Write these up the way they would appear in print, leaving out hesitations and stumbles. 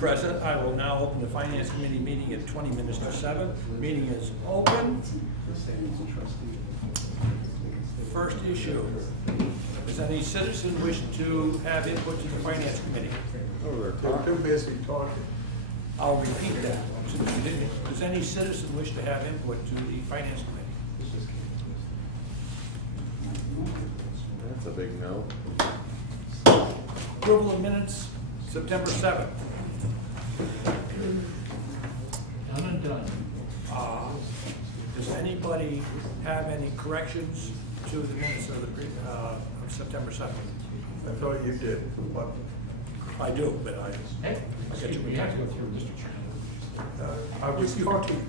President, I will now open the Finance Committee meeting at 20 minutes to 7. Meeting is open. First issue. Does any citizen wish to have input to the Finance Committee? They're too busy talking. I'll repeat that. Does any citizen wish to have input to the Finance Committee? That's a big no. Approval of minutes, September 7th. Done and done. Does anybody have any corrections to the minutes of September 7th? I thought you did. What? I do, but I Hey, get you. we have to go through, Mr. Chairman. I was talking.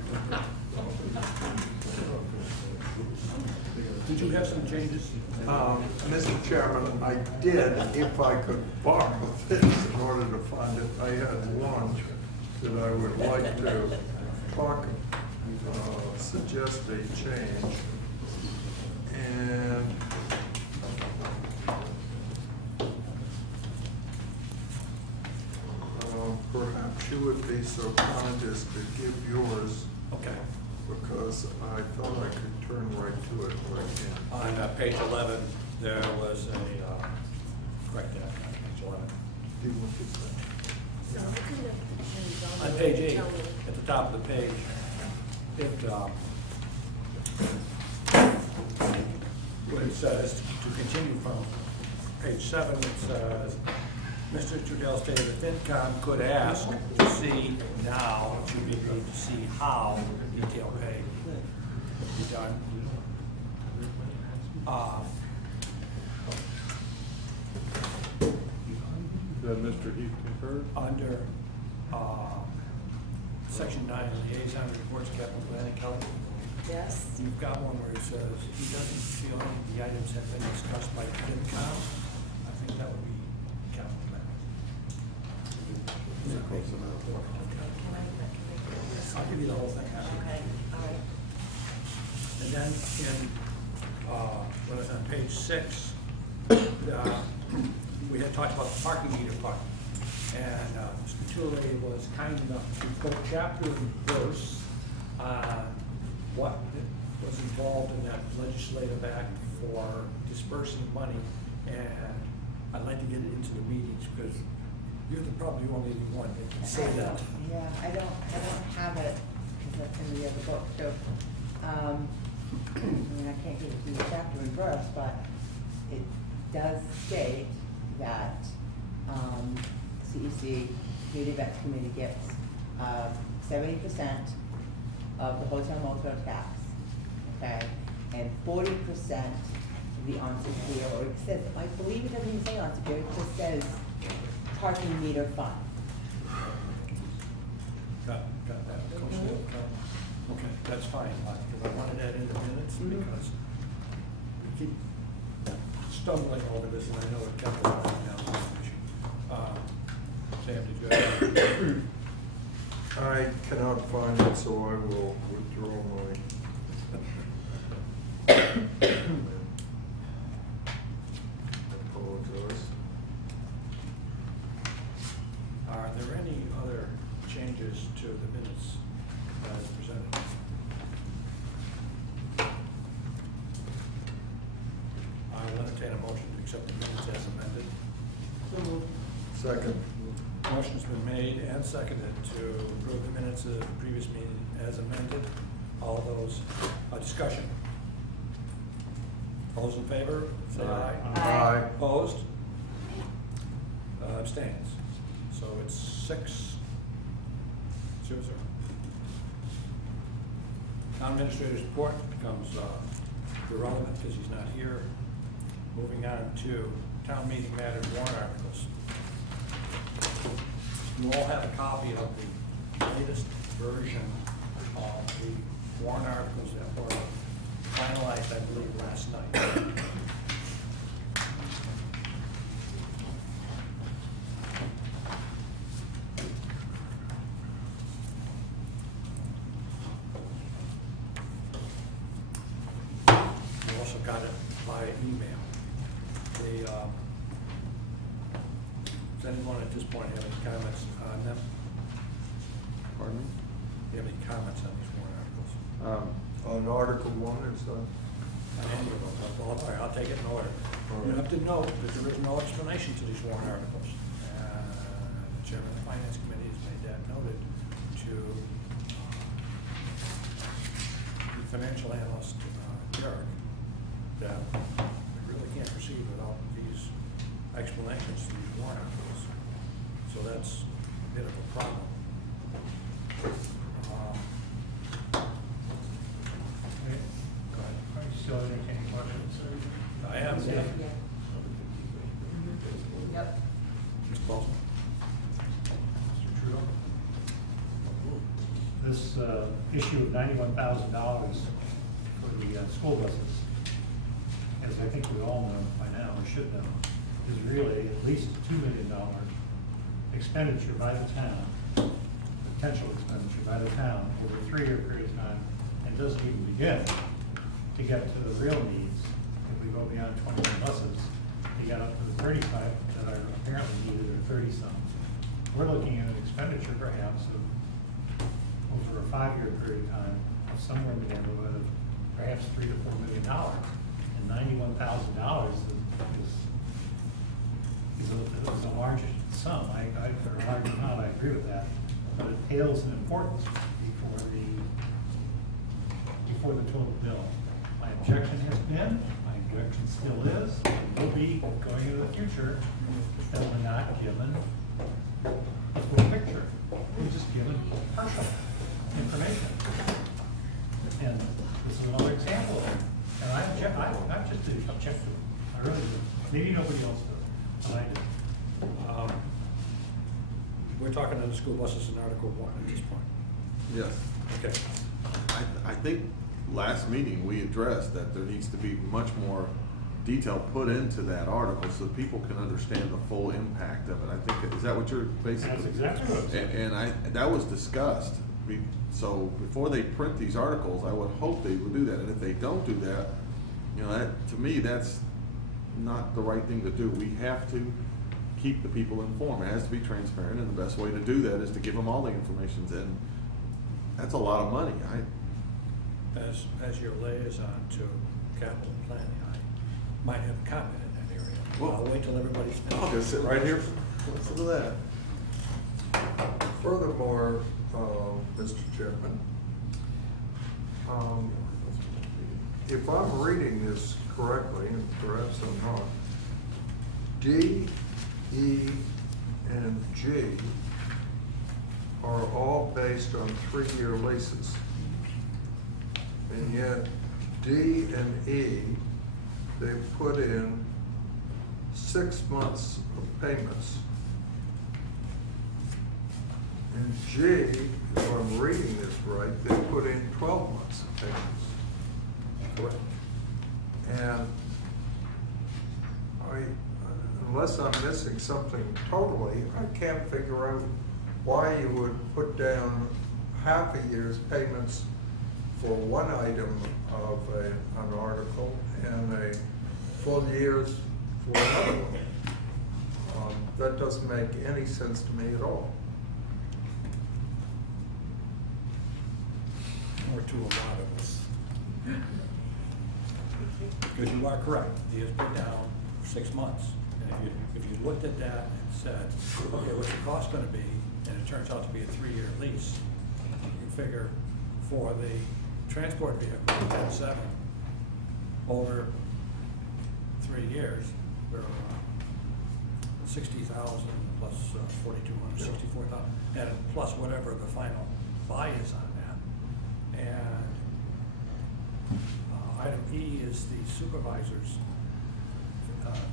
Did you have some changes? Mr. Chairman, I did, if I could borrow this in order to find it. I had one that I would like to talk, suggest a change. And perhaps you would be so kind as to give yours, Okay. because I thought I could turn right to it when I can. On page 11, there was a, correct that, on page 11. Do you want this back? On page 8, at the top of the page, it says, to continue from page 7, it says, Mr. Trudell stated that FinCom could ask to see now, it should be to see how detail pay be done. That Mr. Heath concurred? Under section 9, liaison reports, capital planning, Kelly. Yes. You've got one where it says he doesn't feel the items have been discussed by FinCom. I think that would be capital planning. I'll give you the whole thing. Okay, all right. And then when it's on page 6, we had talked about the parking meter fund. And Mr. Toure was kind enough to put chapter and verse on what was involved in that legislative act for dispersing money. And I'd like to get it into the meetings because you're probably only the one that can say that. Yeah, I don't have it because that's in the other book. So, I mean, I can't give it to you chapter and verse, but it does state that CEC, Community Events Committee, gets 70% of the hotel motel tax, okay, and 40% of the on-secure, or it says, I believe it doesn't even say on-secure, it just says parking meter fund. Got that. Okay, that's fine, because I wanted that in the minutes because we keep stumbling over this and I know it kept a lot of now. Sam, did you have I cannot find it, so I will withdraw my. Apologize. Are there any other changes to the minutes as presented? I will entertain a motion to accept the minutes as amended. Second. Motion's been made and seconded to approve the minutes of the previous meeting as amended. All those, discussion. All those in favor, say aye. Aye. Opposed? Abstains. So it's 6-0. Town administrator's report becomes irrelevant because he's not here. Moving on to town meeting matters, warrant articles. You all have a copy of the latest version of the warrant articles that were finalized, I believe, last night. You also got it by email. Does anyone at this point have any comments on them? Pardon me? Do you have any comments on these warrant articles? On Article 1 is On any of them? Well, all right, I'll take it in order. You have to note that there is no explanation to these warrant articles. The chairman of the finance committee has made that noted to the financial analyst, Derek, that we really can't proceed without these explanations to these warrant articles. So that's a bit of a problem. Go ahead. Are you still entertaining questions? I am, yeah. Yep. Ms. Paulson? Mr. Trudeau? This issue of $91,000 for the school buses, as I think we all know by now, or should know, is really at least a $2 million expenditure by the town, potential expenditure by the town over a 3-year period of time, and doesn't even begin to get to the real needs. If we go beyond 21 buses, to get up to the 35 that are apparently needed, or 30-some. We're looking at an expenditure perhaps of, over a 5-year period of time, of somewhere in the neighborhood of perhaps $3 to $4 million. And $91,000 is a large sum. For a large amount, I agree with that. But it pales in importance before the total bill. My objection has been, my objection still is, and will be going into the future, that we're not given the full picture. We're just given partial information. And this is another example of it. And I object, I'm just objective. I really do. Maybe nobody else does, but I do. We're talking to the school buses in Article 1 at this point. Yes. Okay. I think last meeting, we addressed that there needs to be much more detail put into that article so people can understand the full impact of it. I think, is that what you're basically? That's exactly what I'm saying. And that was discussed. So before they print these articles, I would hope they would do that. And if they don't do that, you know, that, to me, that's not the right thing to do. We have to keep the people informed. It has to be transparent, and the best way to do that is to give them all the information. And that's a lot of money. As your liaison to capital planning, I might have a comment in that area. Well, I'll wait till everybody's finished. I'll just sit right here. Listen to that. Furthermore, Mr. Chairman, if I'm reading this correctly, and perhaps I'm not, D, E, and G are all based on 3-year leases. And yet, D and E, they've put in 6 months of payments. And G, if I'm reading this right, they put in 12 months of payments. Correct. And unless I'm missing something totally, I can't figure out why you would put down half a year's payments for one item of an article and a full year's for another one. That doesn't make any sense to me at all. Or to a lot of us. Because you are correct, he has put down 6 months. And if you looked at that and said, okay, what's the cost gonna be, and it turns out to be a 3-year lease, you figure for the transport vehicle, 10-7, over 3 years, we're 60,000 plus 4,200, 64,000, and plus whatever the final buy is on that. And item E is the supervisor's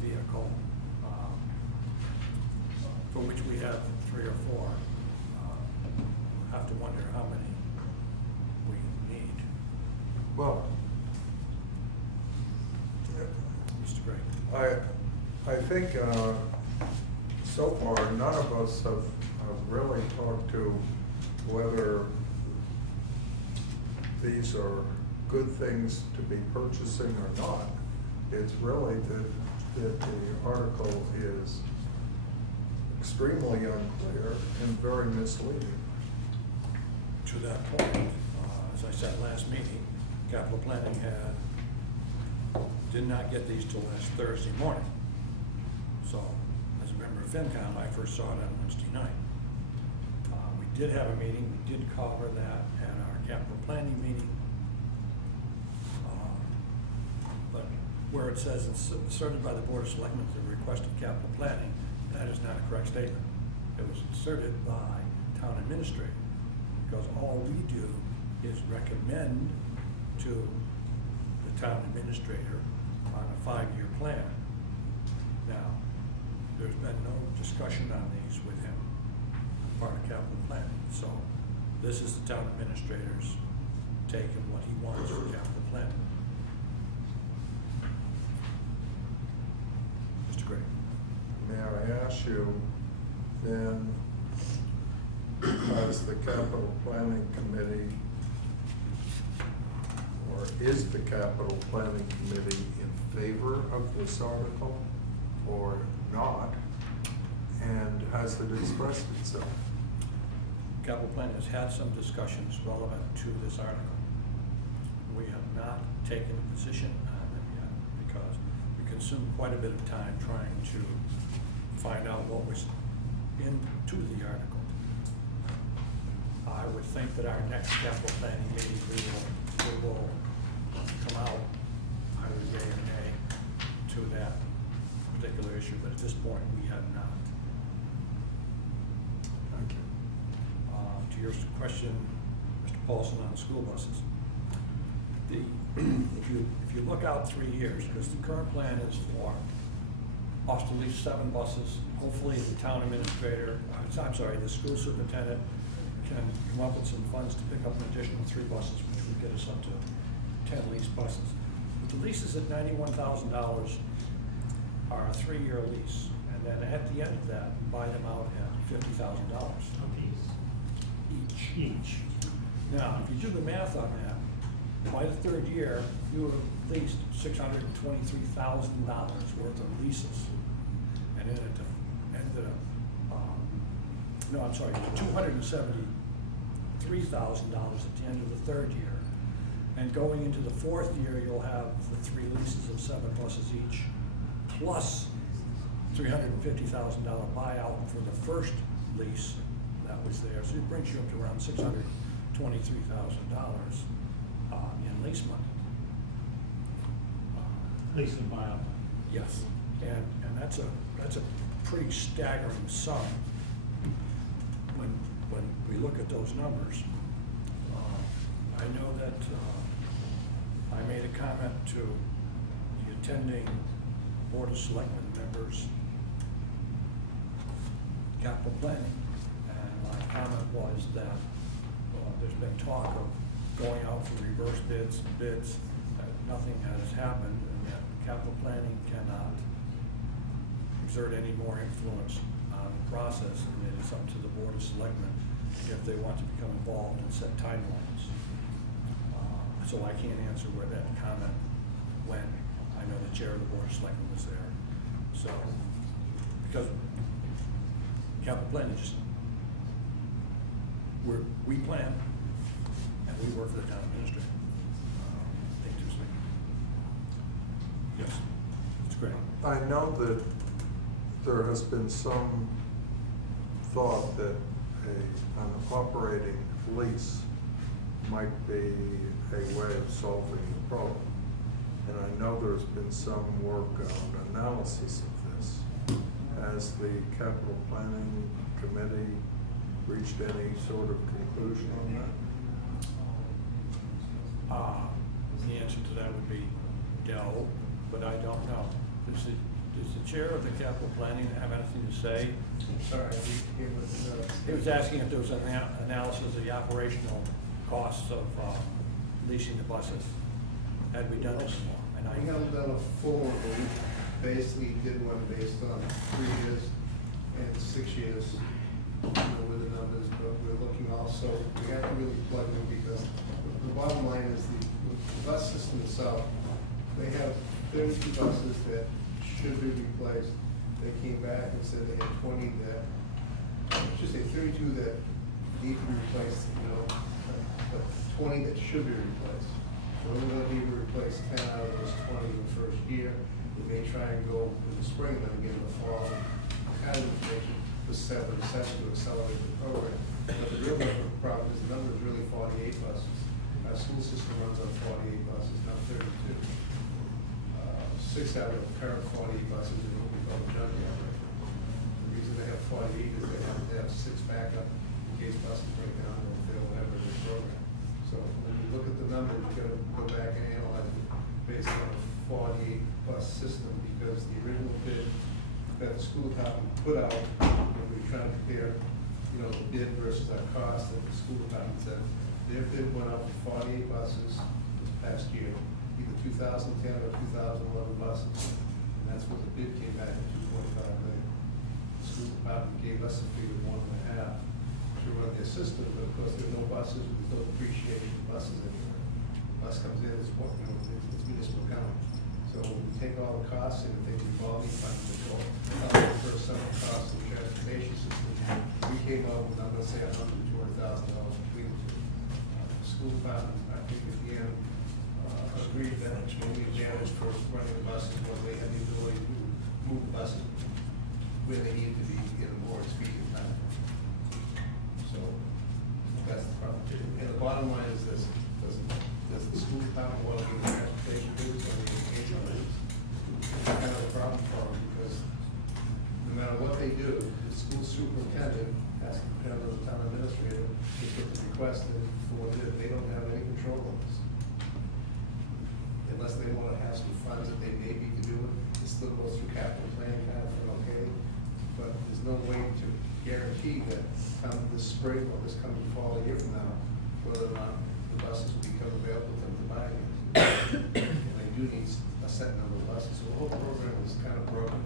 vehicle, for which we have 3 or 4. Have to wonder how many we need. Well, Mr. Gregg. I think so far none of us have really talked to whether these are good things to be purchasing or not. It's really that the article is extremely unclear and very misleading. to that point, as I said last meeting, capital planning did not get these till last Thursday morning. So, as a member of FinCom, I first saw it on Wednesday night. We did have a meeting, we did cover that at our capital planning meeting. But where it says inserted by the Board of Selectmen at the request of capital planning, that is not a correct statement. It was inserted by town administrator, because all we do is recommend to the town administrator on a 5-year plan. Now, there's been no discussion on these with him, part of capital planning. So this is the town administrator's take on what he wants for capital planning. Mr. Gray. May I ask you, then, has the capital planning committee, or is the capital planning committee in favor of this article or not? And has it expressed itself? Capital planning has had some discussions relevant to this article. We have not taken a position on it yet because we consumed quite a bit of time trying to find out what was into the article. I would think that our next capital planning meeting, we will come out either yea or nay to that particular issue, but at this point, we have not. Thank you. To your question, Mr. Paulson, on the school buses. If you look out 3 years, because the current plan is for us to lease 7 buses, hopefully the town administrator, I'm sorry, the school superintendent can come up with some funds to pick up an additional 3 buses, which would get us up to 10 leased buses. But the leases at $91,000 are a 3-year lease, and then at the end of that, buy them out at $50,000 each. Now, if you do the math on that, by the 3rd year, you would have leased $623,000 worth of leases. And then it ended up, no, I'm sorry, $273,000 at the end of the 3rd year. And going into the 4th year, you'll have the 3 leases of 7 buses each, plus $350,000 buyout for the first lease that was there. So it brings you up to around $623,000 in lease money. Lease and buyout. Yes, and that's a pretty staggering sum when we look at those numbers. I know that I made a comment to the attending Board of Selectmen members capital planning, and my comment was that there's been talk of going out for reverse bids, that nothing has happened, and that capital planning cannot exert any more influence on the process, and it is up to the Board of Selectmen if they want to become involved and set timelines. So I can't answer where that comment went. I know the chair of the Board of Selectmen was there. So, because capital planning just, we plan and we work for the town administrator. Think too soon. Yes, it's great. I know that there has been some thought that an operating lease might be a way of solving the problem. And I know there's been some work on analysis of this. Has the capital planning committee reached any sort of conclusion on that? The answer to that would be no, but I don't know. Does the chair of the capital planning have anything to say? Sorry, He was asking if there was an analysis of the operational costs of leasing the buses. Had we done this? And we haven't done a full one, but we basically did one based on 3 years and 6 years, with the numbers, but we're looking also, we have to really plug in because the bottom line is the bus system itself, they have 32 buses that should be replaced. They came back and said they had 20 that, I should say 32 that need to be replaced, but 20 that should be replaced. So we're gonna need to replace 10 out of those 20 in the first year. We may try and go in the spring, then again in the fall, kind of information for 7 sets to accelerate the program. But the real number problem is the number is really 48 buses. Our school system runs on 48 buses, not 32. 6 out of the current 48 buses are what we call the junkyard right now. The reason they have 48 is they have 6 backup in case buses break down or fail, whatever in this program. So when you look at the numbers, you gotta go back and analyze it based on a 48 bus system, because the original bid that the school department put out, when we were trying to compare, you know, the bid versus our cost, that the school department said, their bid went up to 48 buses this past year, either 2010 or 2011 buses, and that's what the bid came back at, $2.5 million. The school department gave us a figure of 1.5 to run their system, but of course there's no buses, there's no depreciation of buses anywhere. Bus comes in, it's what, you know, it's municipal county. So we take all the costs and if they revolving fund control, for some of the costs of the transportation system, we came up with, I'm gonna say $100,000 to $200,000 between the two. The school department, I think at the end, agreed that it's only advantage for running the buses when they have the ability to move the buses where they need to be in a more expedient time. So that's the problem. And the bottom line is this, does the school department want to be transportation business or the education business? It's kind of a problem for them because no matter what they do, the school superintendent has to depend on the town administrator to put the request in for that they don't have any control on this. Unless they want to have some funds that they maybe can do it, it still goes through capital planning kind of thing, okay? But there's no way to guarantee that come this spring or this coming fall, a year from now, whether or not the buses will become available to them to buy again. And they do need a set number of buses, so the whole program is kind of broken.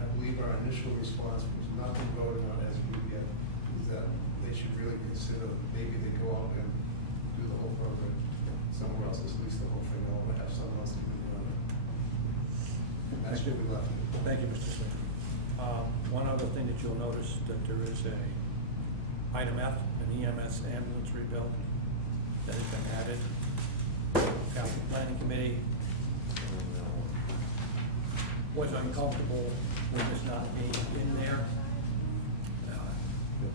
I believe our initial response, which has not been voted on as we yet, is that they should really consider, maybe they go out and do the whole program somewhere else, at least the whole thing, or have someone else do it on it. And that's what we left. Thank you, Mr. Smith. One other thing that you'll notice, that there is a item F, an EMS ambulance rebuild that has been added. Capital Planning Committee was uncomfortable with this not being in there.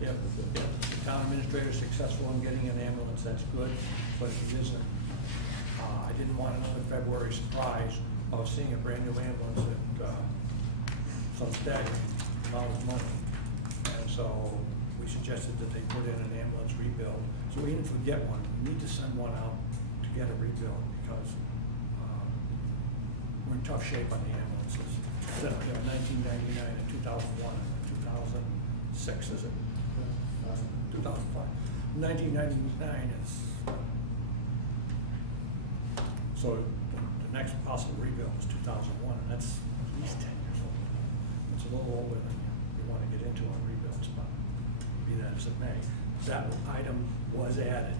If the town administrator is successful in getting an ambulance, that's good, but if he isn't, I didn't want another February surprise of seeing a brand new ambulance at some staggering amount of money. And so we suggested that they put in an ambulance rebuild. So even if we get one, we need to send one out to get a rebuild because we're in tough shape on the ambulances. So, 1999 and 2001 and 2006, is it? 2005. 1999 is, so the next possible rebuild is 2001, and that's at least 10 years old. It's a little older than you want to get into on rebuilds, but be that as it may. That item was added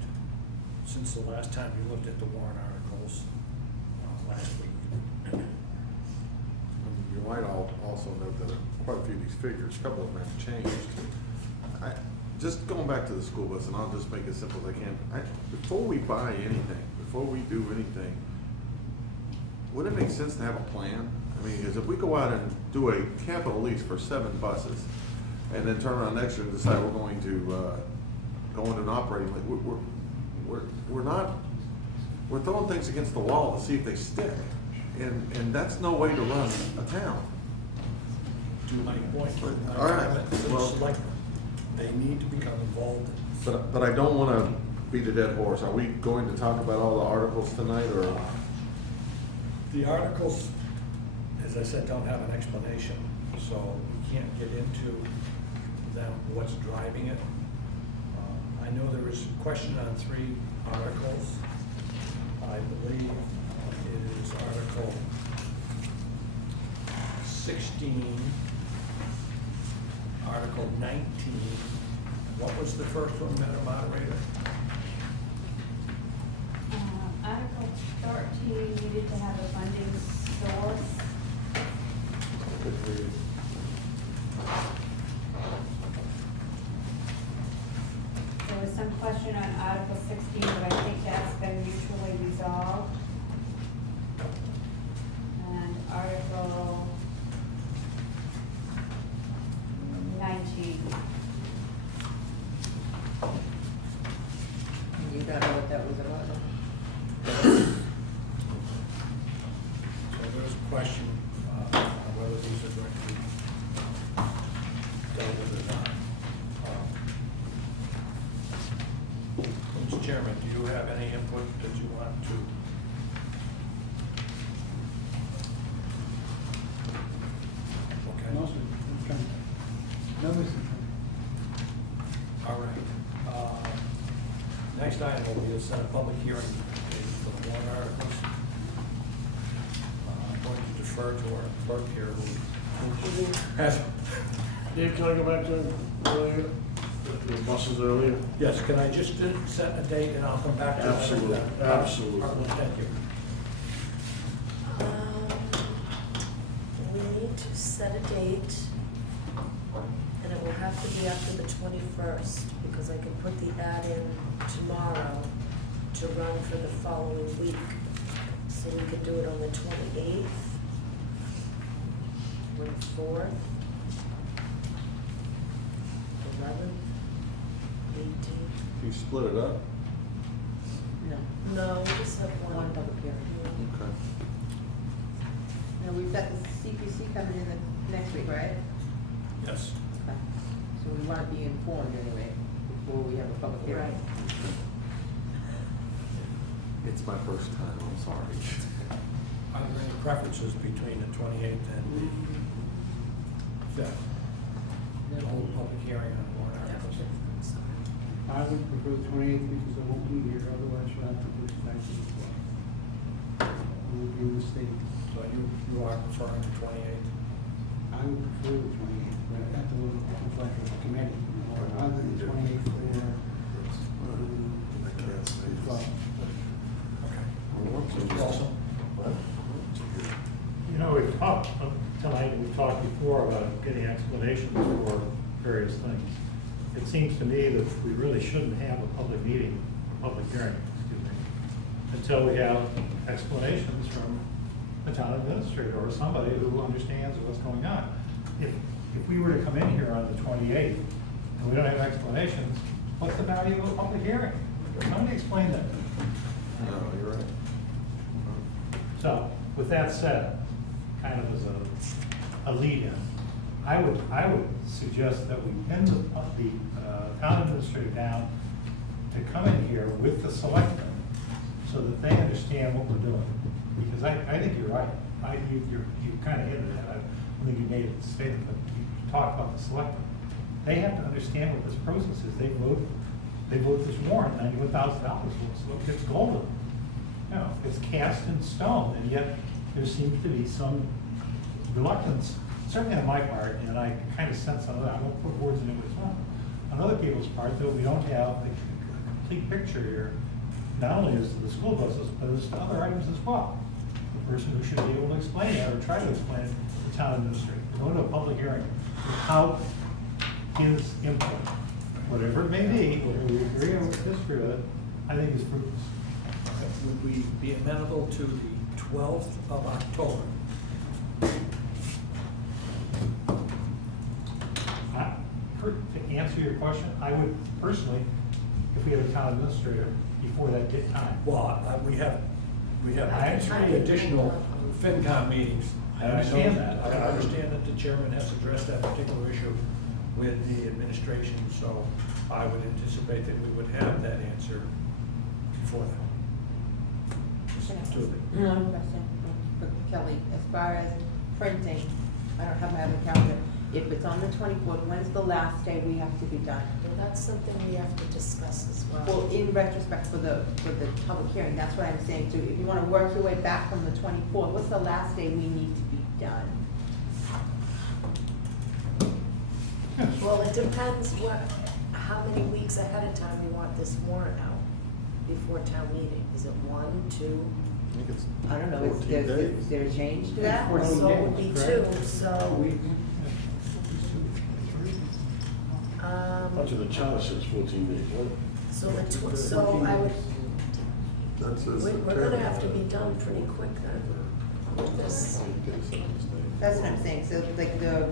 since the last time we looked at the warrant articles last week. You might also note that quite a few of these figures, a couple of them have changed. Just going back to the school bus, and I'll just make it simple as I can. Before we buy anything, before we do anything, would it make sense to have a plan? I mean, because if we go out and do a capital lease for 7 buses, and then turn around next year and decide we're going to go into an operating, we're throwing things against the wall to see if they stick, and that's no way to run a town. To my point, All right, well, they need to become involved. But I don't want to beat a dead horse. Are we going to talk about all the articles tonight, or? The articles, as I said, don't have an explanation, so we can't get into them, what's driving it. I know there is a question on 3 articles. I believe it is Article 16, Article 19. What was the first one, Madam Moderator? Article 13 needed to have a funding source. There was some question on Article whether these are going to be dealt with or not. Mr. Chairman, do you have any input that you want to? Okay. No, sir. I'm trying. No, Mr. All right. Next item will be to set a public hearing for the warrant articles. I'm going to defer to our clerk here who has. Dave, can I go back to earlier, the buses earlier? Yes, can I just set a date and I'll come back to that? Absolutely, absolutely. Thank you. We need to set a date, and it will have to be after the 21st, because I can put the ad in tomorrow to run for the following week. So we can do it on the 28th, or the 4th, 11th, 18th. You split it up? No, No, we just have one. one public hearing. Okay. Now, we've got the CPC coming in the next week, right? Yes. Okay. So we want to be informed anyway, before we have a public hearing. Right. It's my first time, I'm sorry. Are there any preferences between the 28th and the 5th? Then hold a public hearing on the warrant articles. I would prefer the 28th because I won't be here, otherwise you'll have to do it back to the 12th. We'll be in the state. So you are preferring the 28th? I would prefer the 28th, but at the reflect of the committee, or other than the 28th or I can't say the this. 12th. Okay. Mr. Awesome. You know, we've talked, tonight, we've talked before about getting explanations for various things. It seems to me that we really shouldn't have a public meeting, public hearing, excuse me, until we have explanations from a town administrator or somebody who understands what's going on. If we were to come in here on the 28th and we don't have explanations, what's the value of a public hearing? Somebody explain that. No, you're right. So, with that said, kind of as a lead-in, I would suggest that we pin the town administrator down to come in here with the selectmen so that they understand what we're doing. Because I think you're right. You kind of hinted at it. I don't think you made a statement, but you talked about the selectmen. They have to understand what this process is. They vote this warrant, $91,000, so it's golden. You know, it's cast in stone, and yet there seems to be some reluctance, certainly on my part, and I kind of sense some of that. I won't put words in anybody's mouth. On other people's part, though, we don't have a complete picture here, not only as to the school buses, but as to other items as well. The person who should be able to explain it, or try to explain it, the town administrator, go to a public hearing without his input, whatever it may be, whether we agree or disagree with it, I think is fruitless. Would we be amenable to the 12th of October? To answer your question, I would personally, if we had a town administrator before that time. Well, we have I three additional FinCom meetings. I understand know- that. I understand that the chairman has addressed that particular issue with the administration, so I would anticipate that we would have that answer before then. Mr. Dooley. One question for Kelly, as far as printing, I don't have my other calendar. If it's on the 24th, when's the last day we have to be done? Well, that's something we have to discuss as well. Well, in retrospect for the public hearing, that's what I'm saying too. If you want to work your way back from the 24th, what's the last day we need to be done? Well, it depends how many weeks ahead of time we want this warrant out before town meeting. Is it 1, 2? I think it's I don't know, 14 is there a change to that? It's 14 So it would be days, 2, correct? so, Much of the charter says 14 days, right? so I would, That's a we're gonna have to be done pretty quick then. with this. That's what I'm saying, so like the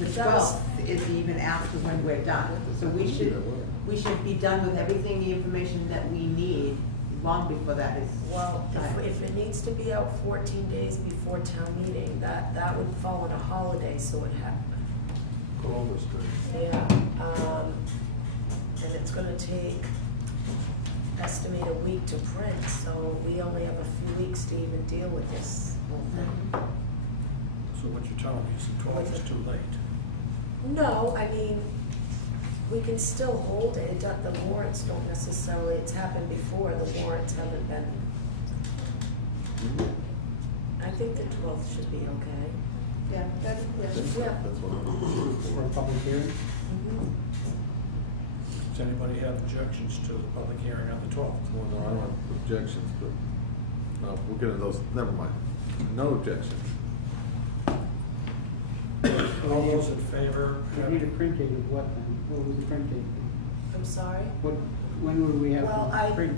12th is even after when we're done. So we should be done with everything, the information that we need long before that is. Well, time. if it needs to be out 14 days before town meeting, that would fall on a holiday, so it Columbus Day. yeah. And it's gonna take, estimate a week to print, so we only have a few weeks to even deal with this whole thing. So what you're telling me is the 12th is too late. No, I mean, we can still hold it. The warrants don't necessarily, it's happened before, the warrants haven't been. I think the 12th should be okay. Yeah, that's clear. Yeah. That's what I'm. For a public hearing? Mhm. Does anybody have objections to the public hearing on the 12th? Well, no, I don't have objections, but, no, we'll get into those, never mind. No objections. All those in favor? We need a print date of what then? What would the print date be? I'm sorry? When would we have Well, to print?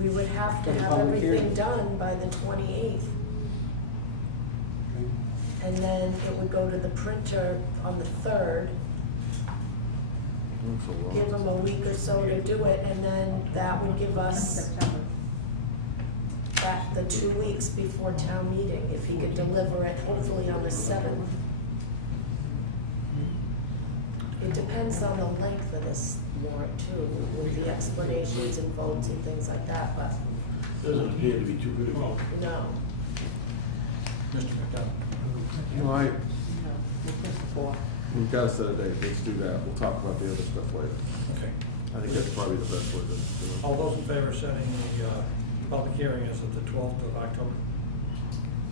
We would have to For the have public everything hearing. done by the 28th. Okay. And then it would go to the printer on the 3rd, So long. give them a week or so to do it, and then that would give us September. the 2 weeks before town meeting, if he could deliver it hopefully on the 7th. It depends on the length of this warrant too, with the explanations and votes and things like that, but Doesn't appear to be too good. no. Mr. McDonald? No, No, we'll push the 4th. we've got to set a date, let's do that, we'll talk about the other stuff later. Okay. I think that's probably the best way to do it. All those in favor of setting the public hearing as of the 12th of October?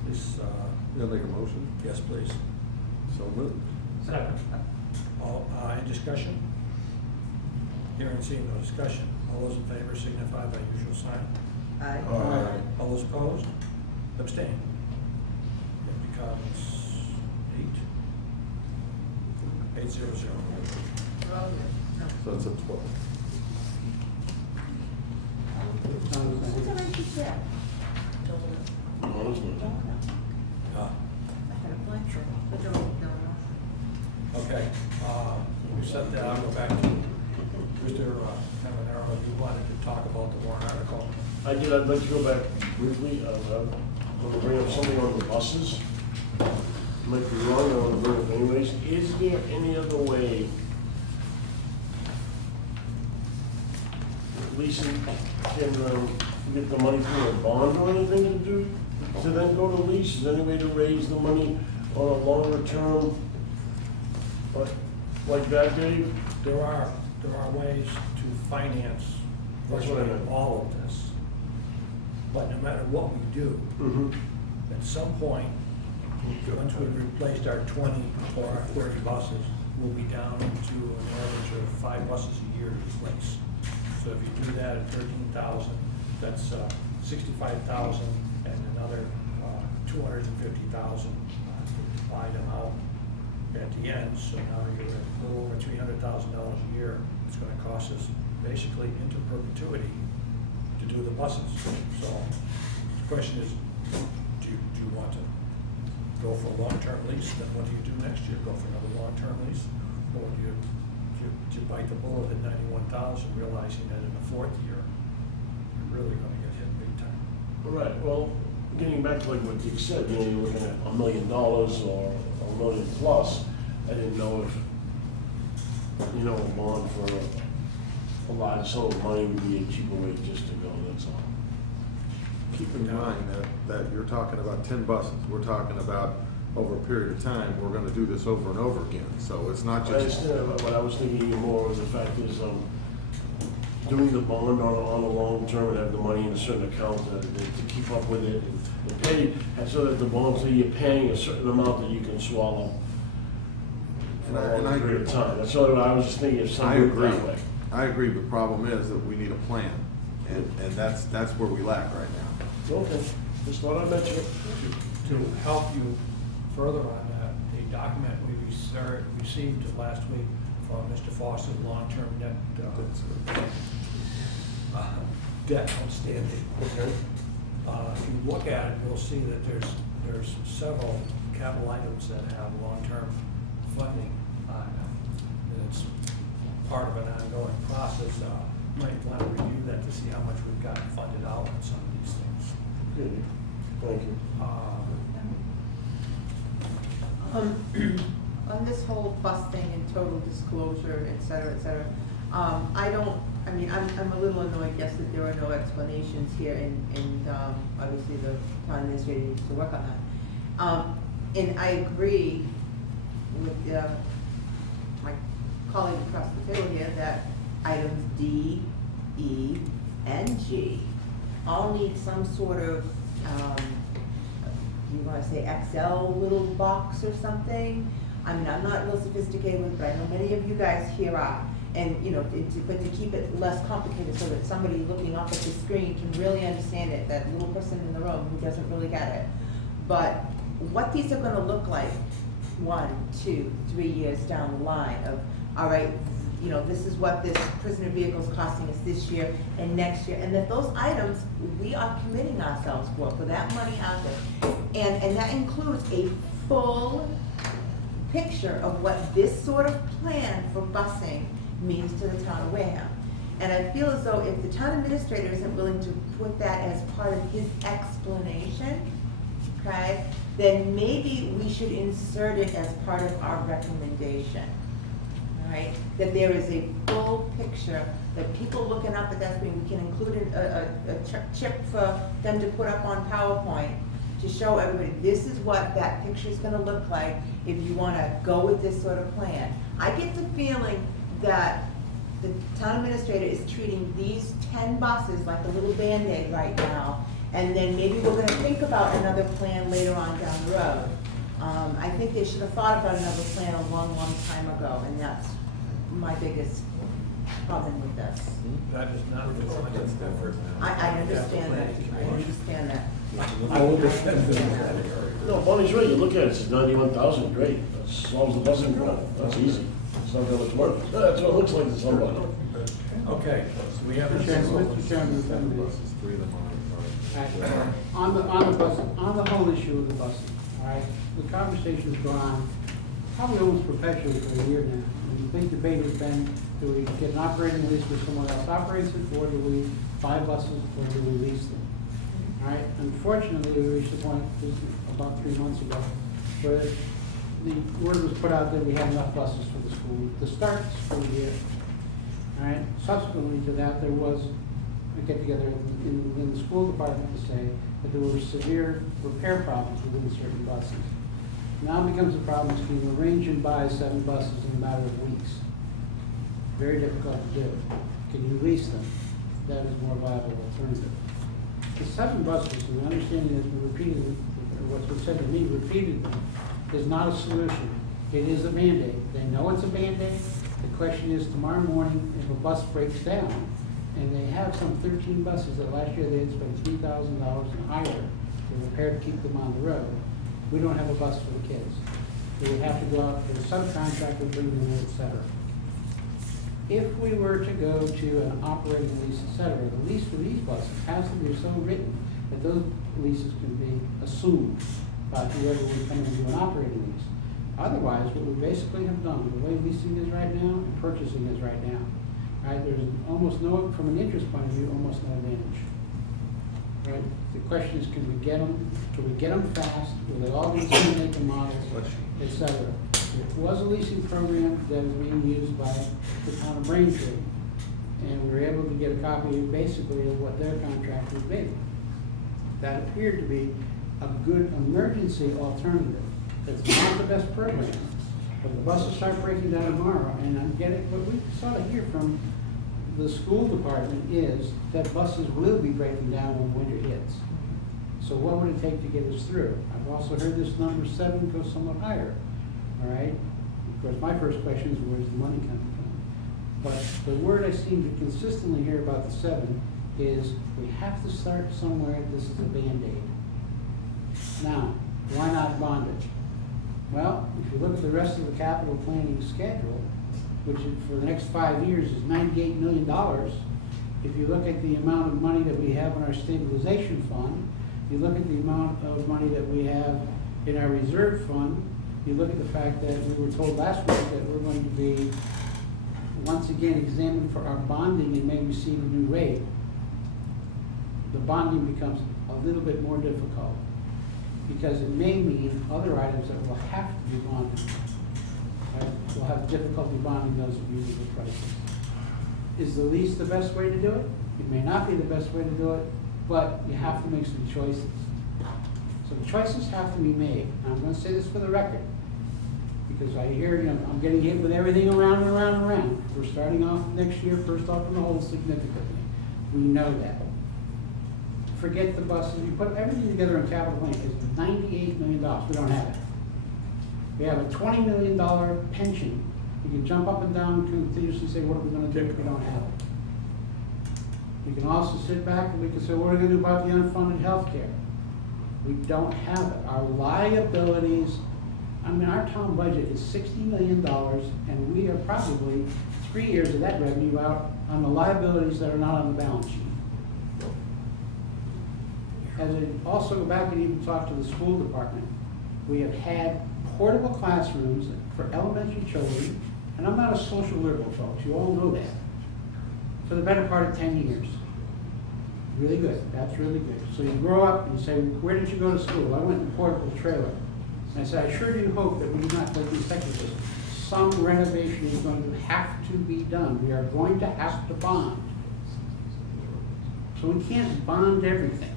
Please, You gonna make a motion? yes, please. So moved. Second. All, any discussion? Hearing and seeing no discussion. All those in favor signify by usual sign. Aye. Aye. All those opposed? Abstain. It becomes 800. So it's a 12. What's the rate you said? Don't know. No, it's not. Ah, I had a blank. What's the rate? No. okay, we set that, I'll go back to Mr. Cavanero, you wanted to talk about the warrant article. I did, I'd like to go back briefly, I'm gonna bring up something on the buses. Might be wrong, I wanna bring it up anyways. Is there any other way leasing can, get the money through a bond or anything to do, to then go to lease? Is there any way to raise the money on a longer term, like that, Dave? There are ways to finance That's what I meant. all of this. But no matter what we do, Mm-hmm. at some point, once we've replaced our 20 or our 30 buses, we'll be down to an average of 5 buses a year to replace. So if you do that at 13,000, that's 65,000 and another 250,000 to divide them out at the end. So now you're at a little over $300,000 a year. It's going to cost us basically into perpetuity to do the buses. So the question is, do you want to go for a long-term lease? Then what do you do next year? Go for another long-term lease? Or do you bite the bullet at 91,000, realizing that in the 4th year, you're really going to get hit big time? All right, well, getting back to like what Dick said, you know, you're looking at $1 million or $1 million plus. I didn't know if, you know, a bond for a large sum of money would be a cheaper way just to go, that's all. Keep in mind that you're talking about 10 buses, we're talking about over a period of time, we're gonna do this over and over again, so it's not I just. understand, but what I was thinking more of the fact is, doing the bond on a long term and have the money in a certain account to keep up with it and pay, and so that the bonds, that you're paying a certain amount that you can swallow for a And I long period of time. That's all I was just thinking, if I something agree, that way. I agree, the problem is that we need a plan, and that's where we lack right now. Okay, just thought I'd mention it. To help you further on that, the document we received last week from Mr. Foster's long-term net debt outstanding. Okay. If you look at it, you'll see that there's several capital items that have long-term funding on them. And it's part of an ongoing process. might want to review that to see how much we've got funded out on some of these things. Good. Thank you. On this whole busing and total disclosure, et cetera, I'm a little annoyed, yes, that there are no explanations here, and obviously the town administrator needs to work on that. And I agree with my colleague across the table here that items D, E, and G all need some sort of, you want to say Excel little box or something? I mean, I'm not real sophisticated with it, but I know many of you guys here are. And, but to keep it less complicated so that somebody looking up at the screen can really understand it, that little person in the room who doesn't really get it. But what these are gonna look like 1, 2, 3 years down the line of, all right, this is what this prisoner vehicle is costing us this year and next year, and that those items, we are committing ourselves for that money out there. And that includes a full picture of what this sort of plan for busing means to the town of Wareham. And I feel as though if the town administrator isn't willing to put that as part of his explanation, okay, then maybe we should insert it as part of our recommendation. Right? That there is a full picture, that people looking up at that screen, we can include a chip for them to put up on PowerPoint to show everybody, this is what that picture is going to look like if you want to go with this sort of plan. I get the feeling that the town administrator is treating these 10 buses like a little Band-Aid right now, and then maybe we're going to think about another plan later on down the road. I think they should have thought about another plan a long, long time ago, and that's my biggest problem with this. That is not much effort. I understand that. I understand that. No, Bonnie's right, you look at it, it's 91,000, great, that's, as long as the bus isn't wrong, that's easy. It's not that much work, that's what it looks like to somebody. Okay, so we have. Mr. Chairman, if I may. On the bus, on the whole issue of the busing, all right, the conversation's gone on probably almost perpetually for a year now. And the big debate has been, do we get an operating lease where someone else operates it, or do we buy buses, or do we lease them? All right, unfortunately, we reached the point about 3 months ago where the word was put out that we had enough buses for the school to start the school year. All right, subsequently to that, there was a get-together in the school department to say that there were severe repair problems within certain buses. Now it becomes a problem, can you arrange and buy 7 buses in a matter of weeks? Very difficult to do. Can you lease them? That is a more viable alternative. The 7 buses, and the understanding has been repeated, what's been said to me repeatedly, is not a solution. It is a Band-Aid. They know it's a Band-Aid. The question is, tomorrow morning, if a bus breaks down, and they have some 13 buses that last year they had spent $3,000 and higher to repair to keep them on the road, we don't have a bus for the kids. We would have to go out for a subcontractor, bring them in, et cetera. If we were to go to an operating lease, et cetera, the lease for these buses has to be so written that those leases can be assumed by whoever would come in and do an operating lease. Otherwise, what we basically have done, the way leasing is right now and purchasing is right now, right, there's almost no, from an interest point of view, almost no advantage. Right? The question is, can we get them fast? Will they all be the same make and models, et cetera? It was a leasing program that was being used by the town of Braintree, and we were able to get a copy basically of what their contract would be. That appeared to be a good emergency alternative. It's not the best program, but the buses start breaking down tomorrow, and I'm getting, what we sort of hear from the school department is that buses will be breaking down when winter hits. So what would it take to get us through? I've also heard this number 7 go somewhat higher. All right. Of course, my first question is, where's the money coming from? But the word I seem to consistently hear about the 7 is we have to start somewhere. This is a Band-Aid. Now, why not bond it? Well, if you look at the rest of the capital planning schedule, which is for the next 5 years is $98 million. If you look at the amount of money that we have in our stabilization fund, you look at the amount of money that we have in our reserve fund, you look at the fact that we were told last week that we're going to be once again examine for our bonding and may receive a new rate, the bonding becomes a little bit more difficult, because it may mean other items that will have to be bonded. Right? We'll have difficulty bonding those at reasonable prices. Is the lease the best way to do it? It may not be the best way to do it, but you have to make some choices. So the choices have to be made. And I'm going to say this for the record, because I hear, I'm getting hit with everything around and around and around. We're starting off next year, first off in the hole significantly. We know that. Forget the buses. You put everything together in capital plan, it's $98 million. We don't have it. We have a $20 million pension. We can jump up and down and continuously say, what are we going to do if we don't have it? We can also sit back and we can say, what are we going to do about the unfunded health care? We don't have it. Our liabilities, I mean, our town budget is $60 million, and we are probably 3 years of that revenue out on the liabilities that are not on the balance sheet. As I also go back and even talk to the school department, we have had portable classrooms for elementary children, and I'm not a social liberal, folks, you all know that, for the better part of 10 years. Really good, that's really good. So you grow up and you say, where did you go to school? I went in a portable trailer. And I said, I sure do hope that we do not let these technicals. Some renovation is going to have to be done. We are going to have to bond. So we can't bond everything,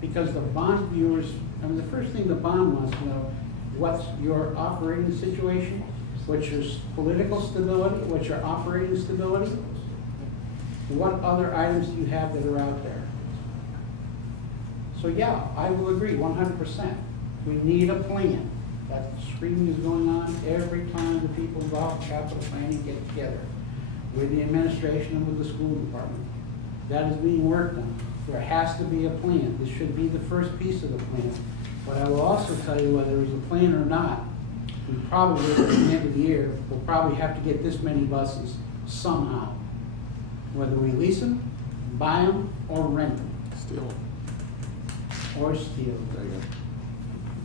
because the bond viewers, I mean, the first thing the bond wants to know, what's your operating situation, what's your political stability, what's your operating stability, what other items do you have that are out there. So yeah, I will agree 100%. We need a plan. That screaming is going on every time the people involved in capital planning get together with the administration and with the school department. That is being worked on. There has to be a plan. This should be the first piece of the plan. But I will also tell you, whether there's a plan or not, we probably, at the end of the year, will probably have to get this many buses somehow. Whether we lease them, buy them, or rent them. Still. Or steal. There you go.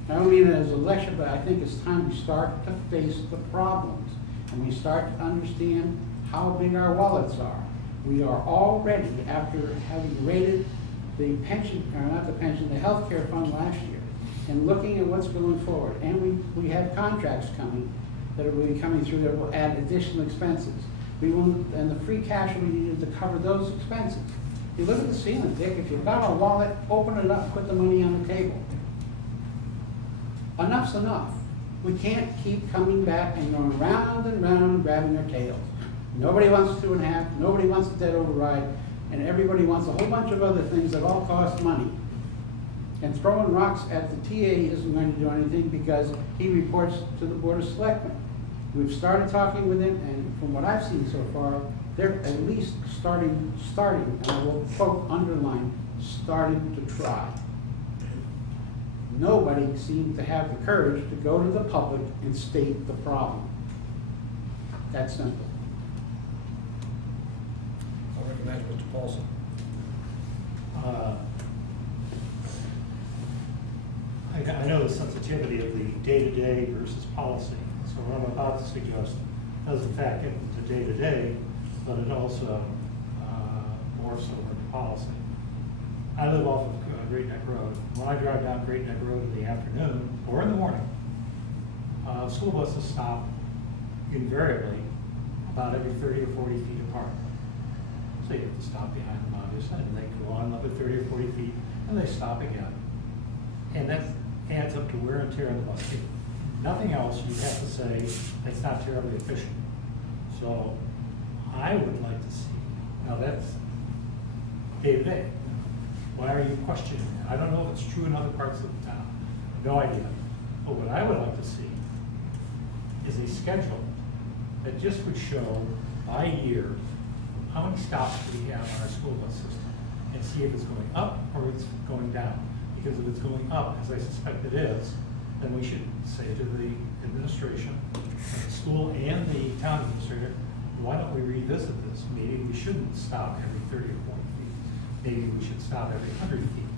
I don't mean it as a lecture, but I think it's time we start to face the problems, and we start to understand how big our wallets are. We are already, after having rated the pension, or not the pension, the health care fund last year, and looking at what's going forward, and we have contracts coming that will be coming through that will add additional expenses. We will, and the free cash will be needed to cover those expenses. You look at the ceiling, Dick, if you've got a wallet, open it up, put the money on the table. Enough's enough. We can't keep coming back and going round and round and grabbing our tails. Nobody wants 2.5, nobody wants a debt override, and everybody wants a whole bunch of other things that all cost money. And throwing rocks at the TA isn't going to do anything, because he reports to the Board of Selectmen. We've started talking with him, and from what I've seen so far, they're at least starting, and I will quote, underline, starting to try. Nobody seemed to have the courage to go to the public and state the problem. That's simple. I recognize Mr. Paulson. I know the sensitivity of the day-to-day versus policy. So what I'm about to suggest does in fact get into day-to-day, but it also morphs over into policy. I live off of Great Neck Road. When I drive down Great Neck Road in the afternoon or in the morning, school buses stop invariably about every 30 or 40 feet apart. So you have to stop behind them, obviously, and they go on another 30 or 40 feet, and they stop again. And that adds up to wear and tear on the bus. Nothing else, you have to say it's not terribly efficient. So I would like to see, now that's day to day. Why are you questioning that? I don't know if it's true in other parts of the town. No idea. But what I would like to see is a schedule that just would show by year how many stops do we have on our school bus system, and see if it's going up or it's going down. Because if it's going up, as I suspect it is, then we should say to the administration, the school and the town administrator, why don't we revisit this? Maybe we shouldn't stop every 30 or 40 feet. Maybe we should stop every 100 feet.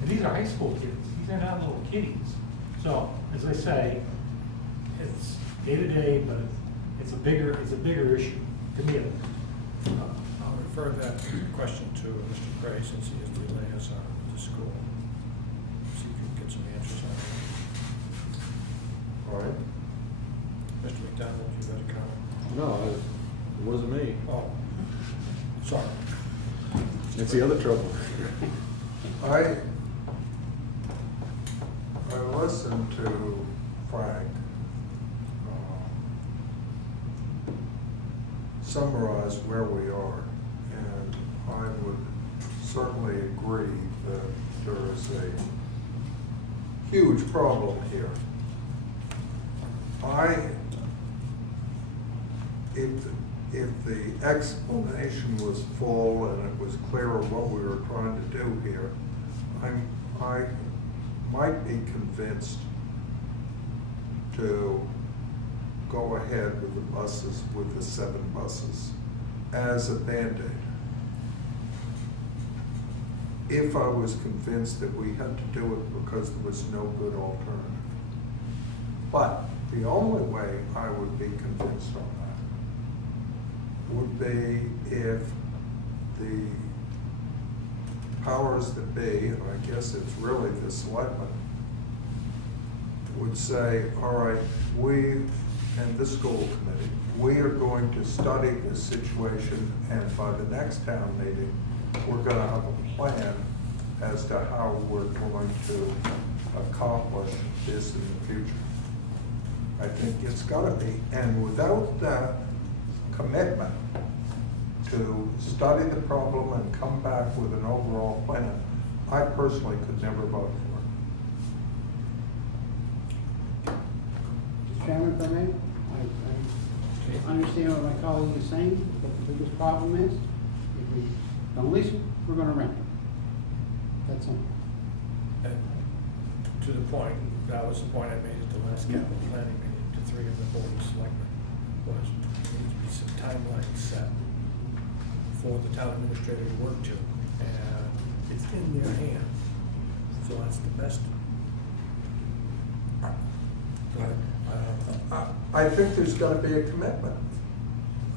And these are high school kids. These are not little kiddies. So, as I say, it's day to day, but it's a bigger issue. Camille. I'll refer that question to Mr. Gray, since he is the liaison with the school. See if you can get some answers on All right. it. Mr. McDonald, you got a comment? No, it wasn't me. Oh, sorry. It's the other trouble. I listened to Frank summarize where we are, and I would certainly agree that there is a huge problem here. If the explanation was full and it was clear what we were trying to do here, I might be convinced to go ahead with the buses, with the 7 buses, as a Band-Aid. If I was convinced that we had to do it because there was no good alternative. But the only way I would be convinced on that would be if the powers that be, and I guess it's really the selectmen, would say, all right, we and the school committee, we are going to study this situation, and by the next town meeting, we're gonna have a plan as to how we're going to accomplish this in the future. I think it's gotta be, and without that commitment to study the problem and come back with an overall plan, I personally could never vote for it. Mr. Chairman, if I may, I understand what my colleague is saying, but the biggest problem is, if we don't lease it, we're gonna rent it. That's simple. And to the point, that was the point I made at the last capital planning meeting to 3 of the board of selectmen, was there needs to be some timelines set for the town administrator to work to, and it's in their hands. So that's the best. Go ahead. I think there's gotta be a commitment.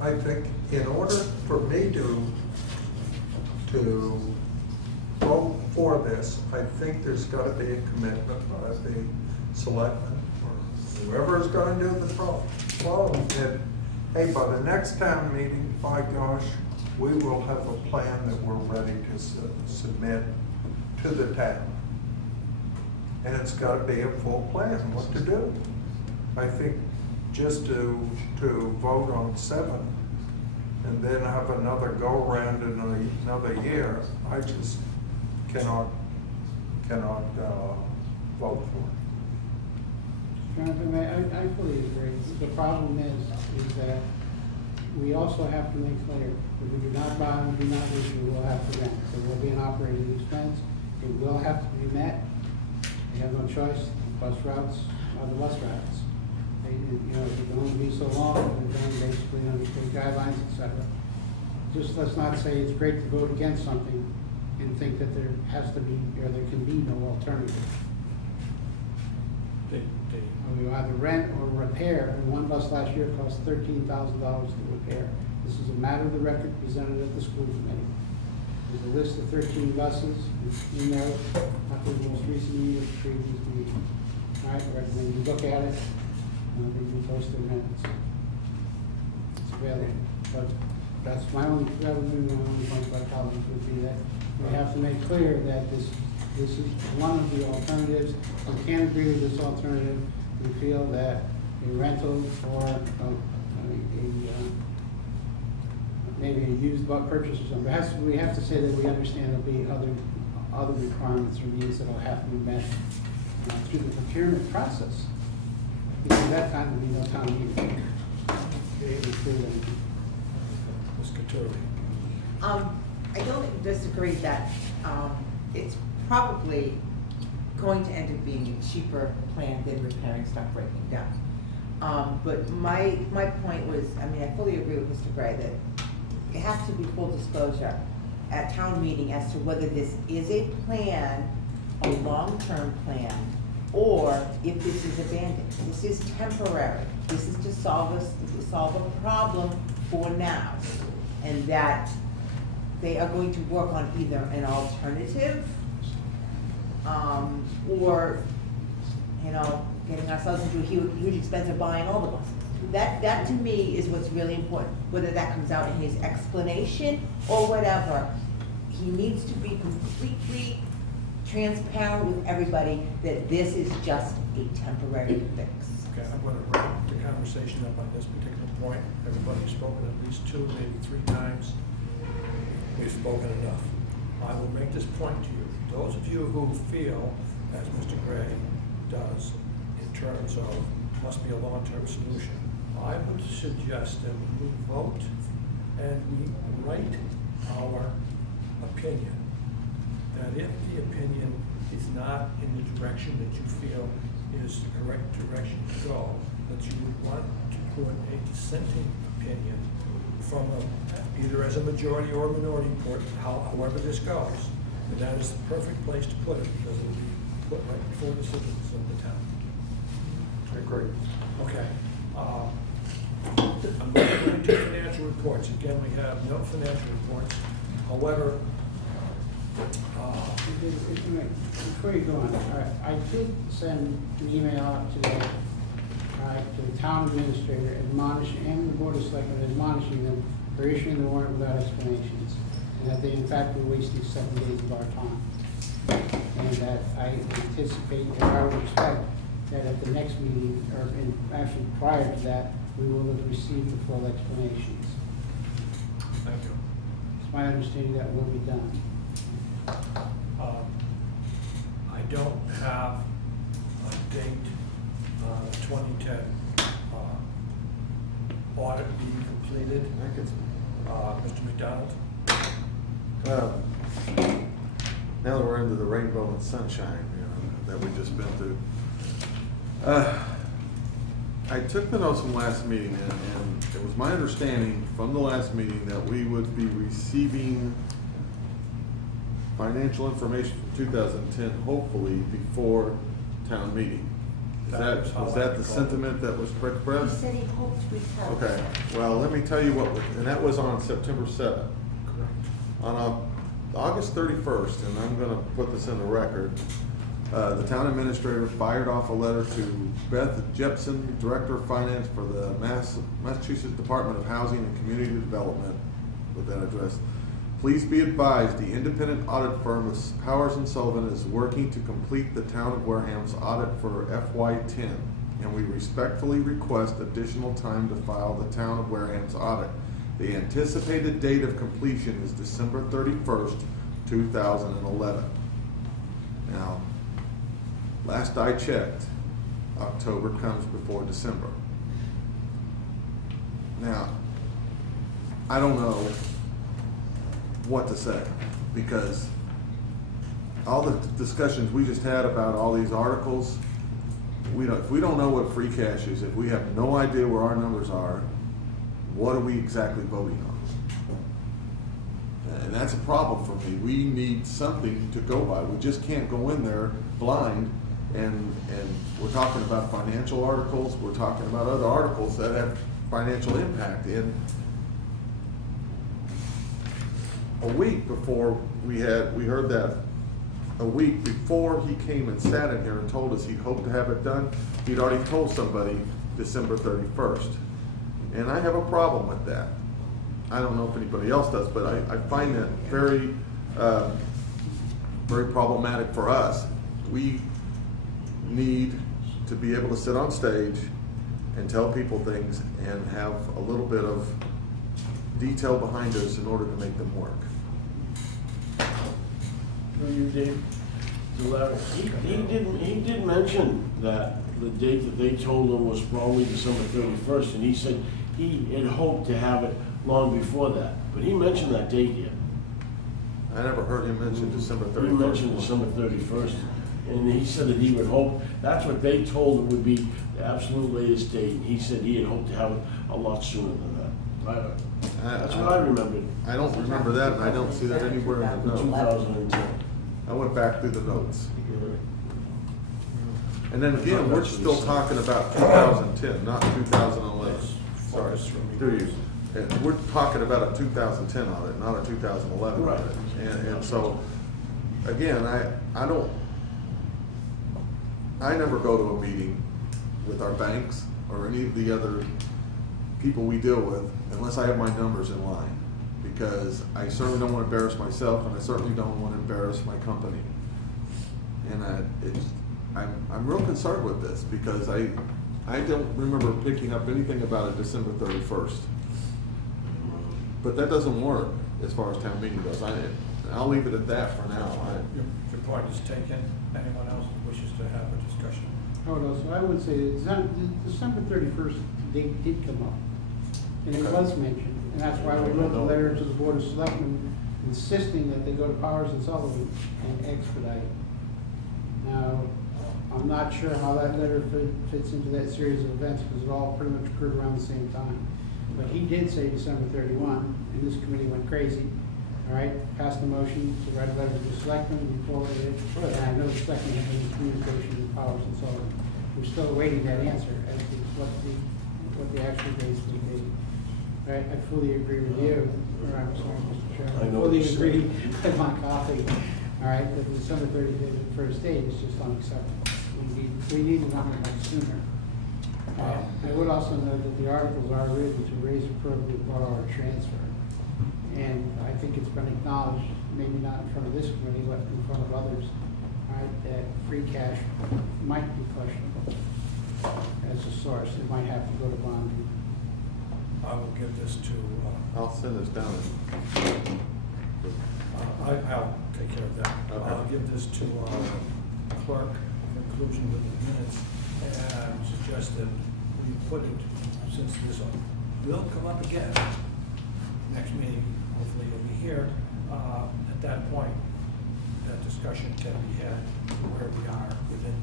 I think in order for me to vote for this, I think there's gotta be a commitment by the selectmen, or whoever is gonna do the following, that, hey, by the next town meeting, by gosh, we will have a plan that we're ready to submit to the town. And it's gotta be a full plan, what to do. I think just to vote on 7 and then have another go-around in another year, I just cannot vote for it. Jonathan, I fully agree. The problem is that we also have to make clear, if we do not buy, we do not lease, we will have to rent. There will be an operating expense. It will have to be met. We have no choice. Bus routes are the bus routes. You know, it can only be so long, and then basically under state guidelines, et cetera. Just let's not say it's great to vote against something and think that there has to be, or there can be no alternative. We either rent or repair, and one bus last year cost $13,000 to repair. This is a matter of the record presented at the school committee. There's a list of 13 buses in there, not the most recent meeting, but the previous meeting. All right, I recommend you look at it. They can post their minutes. It's available, but that's my only point by colleagues would be that we have to make clear that this is one of the alternatives. We can't agree with this alternative. We feel that a rental or maybe a used bus purchase or something. We have to say that we understand there'll be other requirements or needs that will have to be met through the procurement process. Because that time will be no time meeting. Ms. Couturi. I don't disagree that it's probably going to end up being a cheaper plan than repairing stuff breaking down. But my point was, I mean, I fully agree with Mr. Gray that it has to be full disclosure at town meeting as to whether this is a plan, a long-term plan, or if this is abandoned. This is temporary. This is to solve a problem for now, and that they are going to work on either an alternative, or, you know, getting ourselves into a huge expense of buying all the buses. That to me is what's really important, whether that comes out in his explanation or whatever. He needs to be completely transparent with everybody that this is just a temporary fix. Okay, I'm gonna wrap the conversation up on this particular point. Everybody's spoken at least 2, maybe 3 times. We've spoken enough. I will make this point to you. Those of you who feel, as Mr. Gray does, in terms of must be a long-term solution, I would suggest that we vote and we write our opinion. That if the opinion is not in the direction that you feel is the correct direction to go, that you would want to put a dissenting opinion from either as a majority or a minority report, however this goes. And that is the perfect place to put it, because it will be put right before the citizens of the town. I agree. Okay. I'm going to go into financial reports. Again, we have no financial reports. However, Before you go on, I did send an email out today, to the town administrator admonishing, and the board of selectmen admonishing them for issuing the warrant without explanations, and that they in fact were wasting 7 days of our time. And that I anticipate, or I would expect, that at the next meeting, or actually prior to that, we will have received the full explanations. thank you. It's my understanding that will be done. I don't have a date, 2010 audit being completed. Mr. McDonald? Now that we're into the rainbow and sunshine, that we've just been through. I took the notes from last meeting, and it was my understanding from the last meeting that we would be receiving financial information from 2010, hopefully before town meeting. Was that the sentiment that was He expressed? said he hoped we'd have. Okay, well, let me tell you what, and that was on September 7th. Correct. On August 31st, and I'm gonna put this in the record, the town administrator fired off a letter to Beth Jepson, Director of Finance for the Massachusetts Department of Housing and Community Development, with that address. Please be advised, the independent audit firm of Powers & Sullivan is working to complete the town of Wareham's audit for FY10, and we respectfully request additional time to file the town of Wareham's audit. The anticipated date of completion is December 31st, 2011. Now, last I checked, October comes before December. Now, I don't know what to say, because all the discussions we just had about all these articles, if we don't know what free cash is, if we have no idea where our numbers are, what are we exactly voting on? And that's a problem for me. We need something to go by. We just can't go in there blind, and we're talking about financial articles, we're talking about other articles that have financial impact. And a week before we heard that, a week before he came and sat in here and told us he'd hoped to have it done, he'd already told somebody December 31st. And I have a problem with that. I don't know if anybody else does, but I find that very, very problematic for us. We need to be able to sit on stage and tell people things and have a little bit of detail behind us in order to make them work. You did. He did mention that the date that they told him was probably December 31st, and he said he had hoped to have it long before that. But he mentioned that date here. I never heard him mention December 31st. He mentioned December 31st, and he said that he would hope, that's what they told him would be the absolute latest date. And he said he had hoped to have it a lot sooner than that. That's what I remembered. I don't remember that, and I don't see that anywhere in the notes. 2010. I went back through the notes. And then again, we're still talking about 2010, not 2011. Sorry, through you. And we're talking about a 2010 audit, not a 2011 Right. audit. And so, again, I never go to a meeting with our banks or any of the other people we deal with unless I have my numbers in line. Because I certainly don't want to embarrass myself, and I certainly don't want to embarrass my company. And I'm real concerned with this because I don't remember picking up anything about it December 31st. But that doesn't work as far as town meeting goes. I'll leave it at that for now. Your point is taken. Anyone else wishes to have a discussion? Oh, no, so I would say the December 31st date did come up, and it was mentioned, and that's why we wrote the letter to the Board of Selectmen insisting that they go to Powers and Sullivan and expedite. Now, I'm not sure how that letter fits into that series of events, because it all pretty much occurred around the same time. But he did say December 31, and this committee went crazy. All right, passed the motion to write a letter to the selectmen, we forwarded it, and I know the selectmen have been in communication with Powers and Sullivan. We're still awaiting that answer as to what the actual dates will be. All right, I fully agree with you, or I'm sorry, Mr. Chairman. I know fully what you agree said. with my colleague. All right, that the December 31st date is just unacceptable. We need a number much sooner. I would also note that the articles are written to raise appropriate borrower transfer. And I think it's been acknowledged, maybe not in front of this committee, but in front of others, right, that free cash might be questionable as a source. It might have to go to bonding. I will give this to, I'll send this down. I'll take care of that. Okay. I'll give this to clerk for inclusion with the minutes and suggest that we put it, since this will come up again, next meeting, hopefully you'll be here, at that point, that discussion can be had where we are within.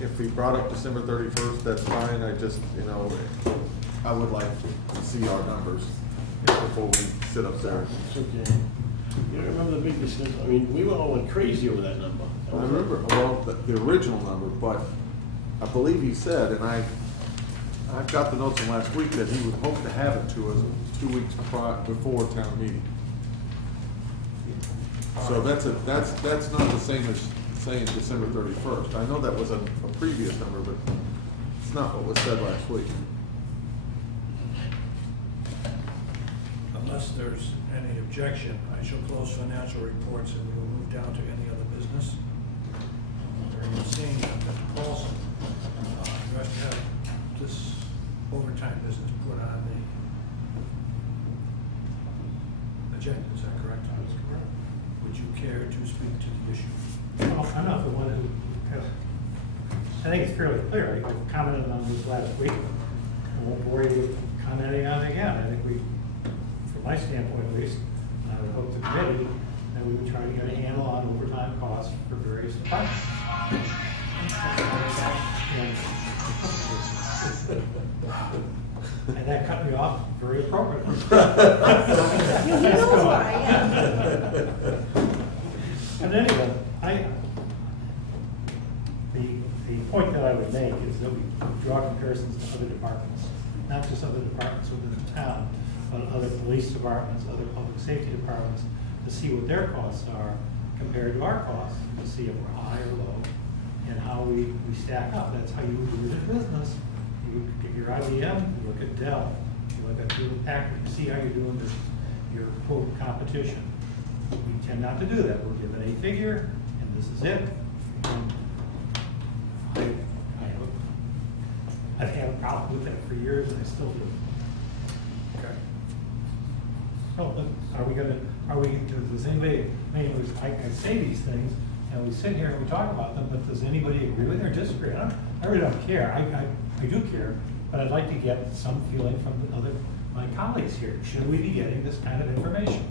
If we brought up December 31st, that's fine. I just, I would like to see our numbers before we sit up there. It's okay. You remember the big discussion? I mean, we all went crazy over that number. I remember, well, the original number, but I believe he said, and I got the notes from last week, that he would hope to have it to us 2 weeks before town meeting. So that's not the same as saying December 31st. I know that was a previous number, but it's not what was said last week. Unless there's any objection, I shall close financial reports and we will move down to any other business. Hearing seeing Mr. Paulson, you have to have this overtime business put on the agenda, is that correct? That is correct. Would you care to speak to the issue? Well, I'm not the one who has, I think it's fairly clear. I commented on this last week. I won't bore you with commenting on it again. I think we, from my standpoint at least, I would hope the committee that we would try to get a handle on overtime costs for various departments. And that cut me off very appropriately. He knows who I am. And anyway, the point that I would make is that we draw comparisons to other departments, not just other departments within the town, but other police departments, other public safety departments, to see what their costs are compared to our costs, to see if we're high or low, and how we stack up. That's how you do it in business. You look at your IBM, you look at Dell, you look at Hewlett Packard, you see how you're doing your quote competition. We tend not to do that. We're given a figure, and this is it. And I've had a problem with that for years, and I still do. Okay. So, does anybody, I say these things, and we sit here and we talk about them, but does anybody agree with or disagree? I really don't care. I do care, but I'd like to get some feeling from my colleagues here. Should we be getting this kind of information?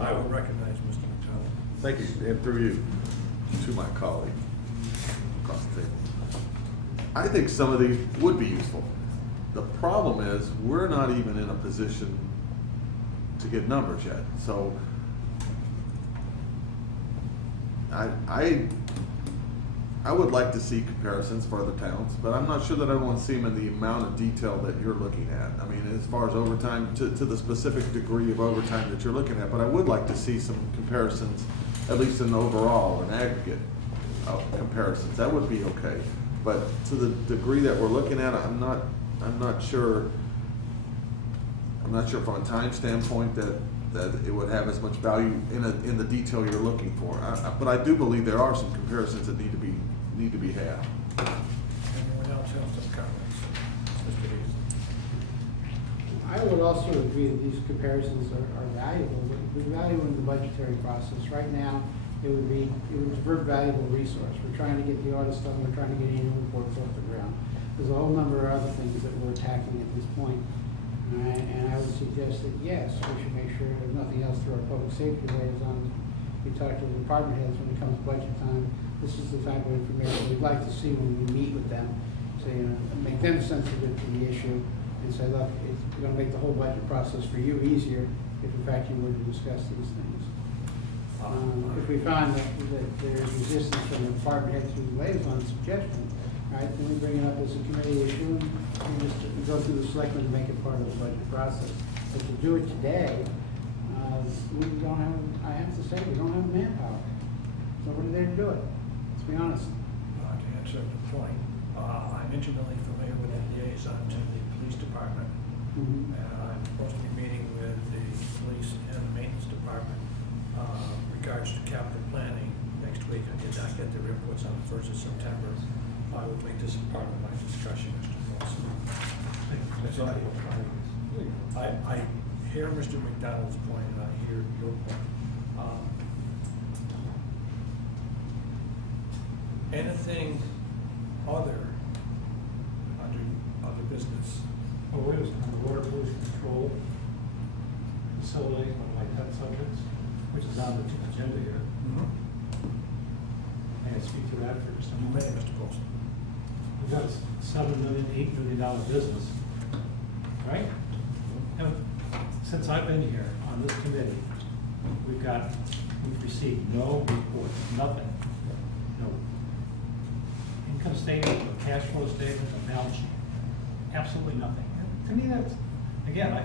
I would recognize Mr. McDonald. Thank you, and through you, to my colleague across the table. I think some of these would be useful. The problem is, we're not even in a position to get numbers yet. So, I would like to see comparisons for other towns, but I'm not sure that I want to see them in the amount of detail that you're looking at. I mean, as far as overtime, to the specific degree of overtime that you're looking at, but I would like to see some comparisons, at least in overall, in aggregate comparisons. That would be okay. But to the degree that we're looking at, I'm not sure from a time standpoint that it would have as much value in the detail you're looking for. But I do believe there are some comparisons that need to be had. Anyone else have some comments? Mr. Hayes? I would also agree that these comparisons are valuable, but the value in the budgetary process. Right now, it would divert valuable resource. We're trying to get the audit done, we're trying to get annual reports off the ground. There's a whole number of other things that we're attacking at this point. And I would suggest that, yes, we should make sure, if nothing else, through our public safety liaisons, we talk to the department heads when it comes to budget time. This is the type of information we'd like to see when we meet with them. So, make them sensitive to the issue and say, look, it's going to make the whole budget process for you easier if in fact you were to discuss these things. If we find that there's resistance from the department head through the liaison suggestion, right, then we bring it up as a committee issue and just go through the selectmen to make it part of the budget process. But to do it today, we don't have, I have to say, we don't have manpower. Nobody there to do it, let's be honest. To answer the point, I'm intimately familiar with the liaison to the police department. Mhm. I'm supposed to be meeting with the police and the maintenance department regards to capital planning next week. I did not get their inputs on the 1st of September. I will make this a part of my discussion, Mr. Wilson. So I hear Mr. McDonald's point, and I hear your point. Anything other under business? Well, wait a second, water pollution control facility, one of my pet subjects, which is on the agenda here. May I speak to that for just a You may, moment? Mr. Wilson. We've got a $7 million, $8 million business, right? And since I've been here on this committee, we've received no report, nothing. No income statement, no cash flow statement, no balance sheet, absolutely nothing. And to me, that's, again, I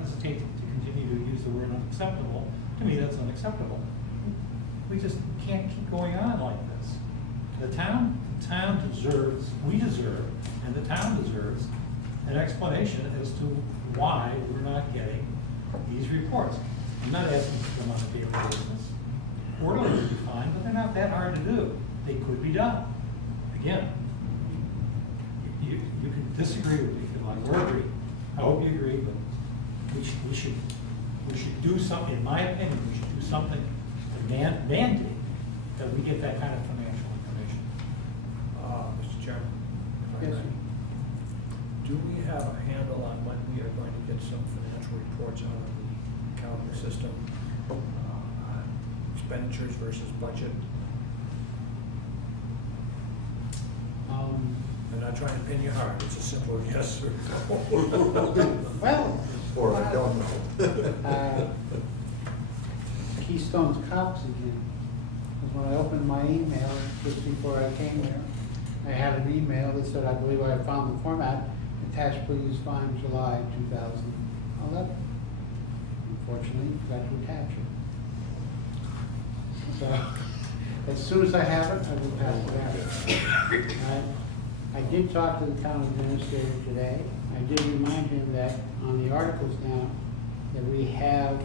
hesitate to continue to use the word unacceptable. To me, that's unacceptable. We just can't keep going on like this. The town deserves, we deserve, and the town deserves an explanation as to why we're not getting these reports. I'm not asking for them on a daily basis. Quarterly would be fine, but they're not that hard to do. They could be done. Again, you can disagree with me if you like, or agree. I hope you agree, but we should do something, in my opinion, we should do something to mandate that we get that kind of financial information. Mr. Chairman? if I Yes, may. sir. Do we have a handle on when we are going to get some financial reports out of the accounting system? Expenditures versus budget? I'm not trying to pin you hard, it's a simple yes or no. Well. Or I don't know. Keystone's cops again. Because when I opened my email just before I came here, I had an email that said, I believe I have found the format. Attached, please find July 2011. Unfortunately, forgot to attach it. So, as soon as I have it, I will pass it out. I did talk to the town administrator today. I did remind him that on the articles now, that we have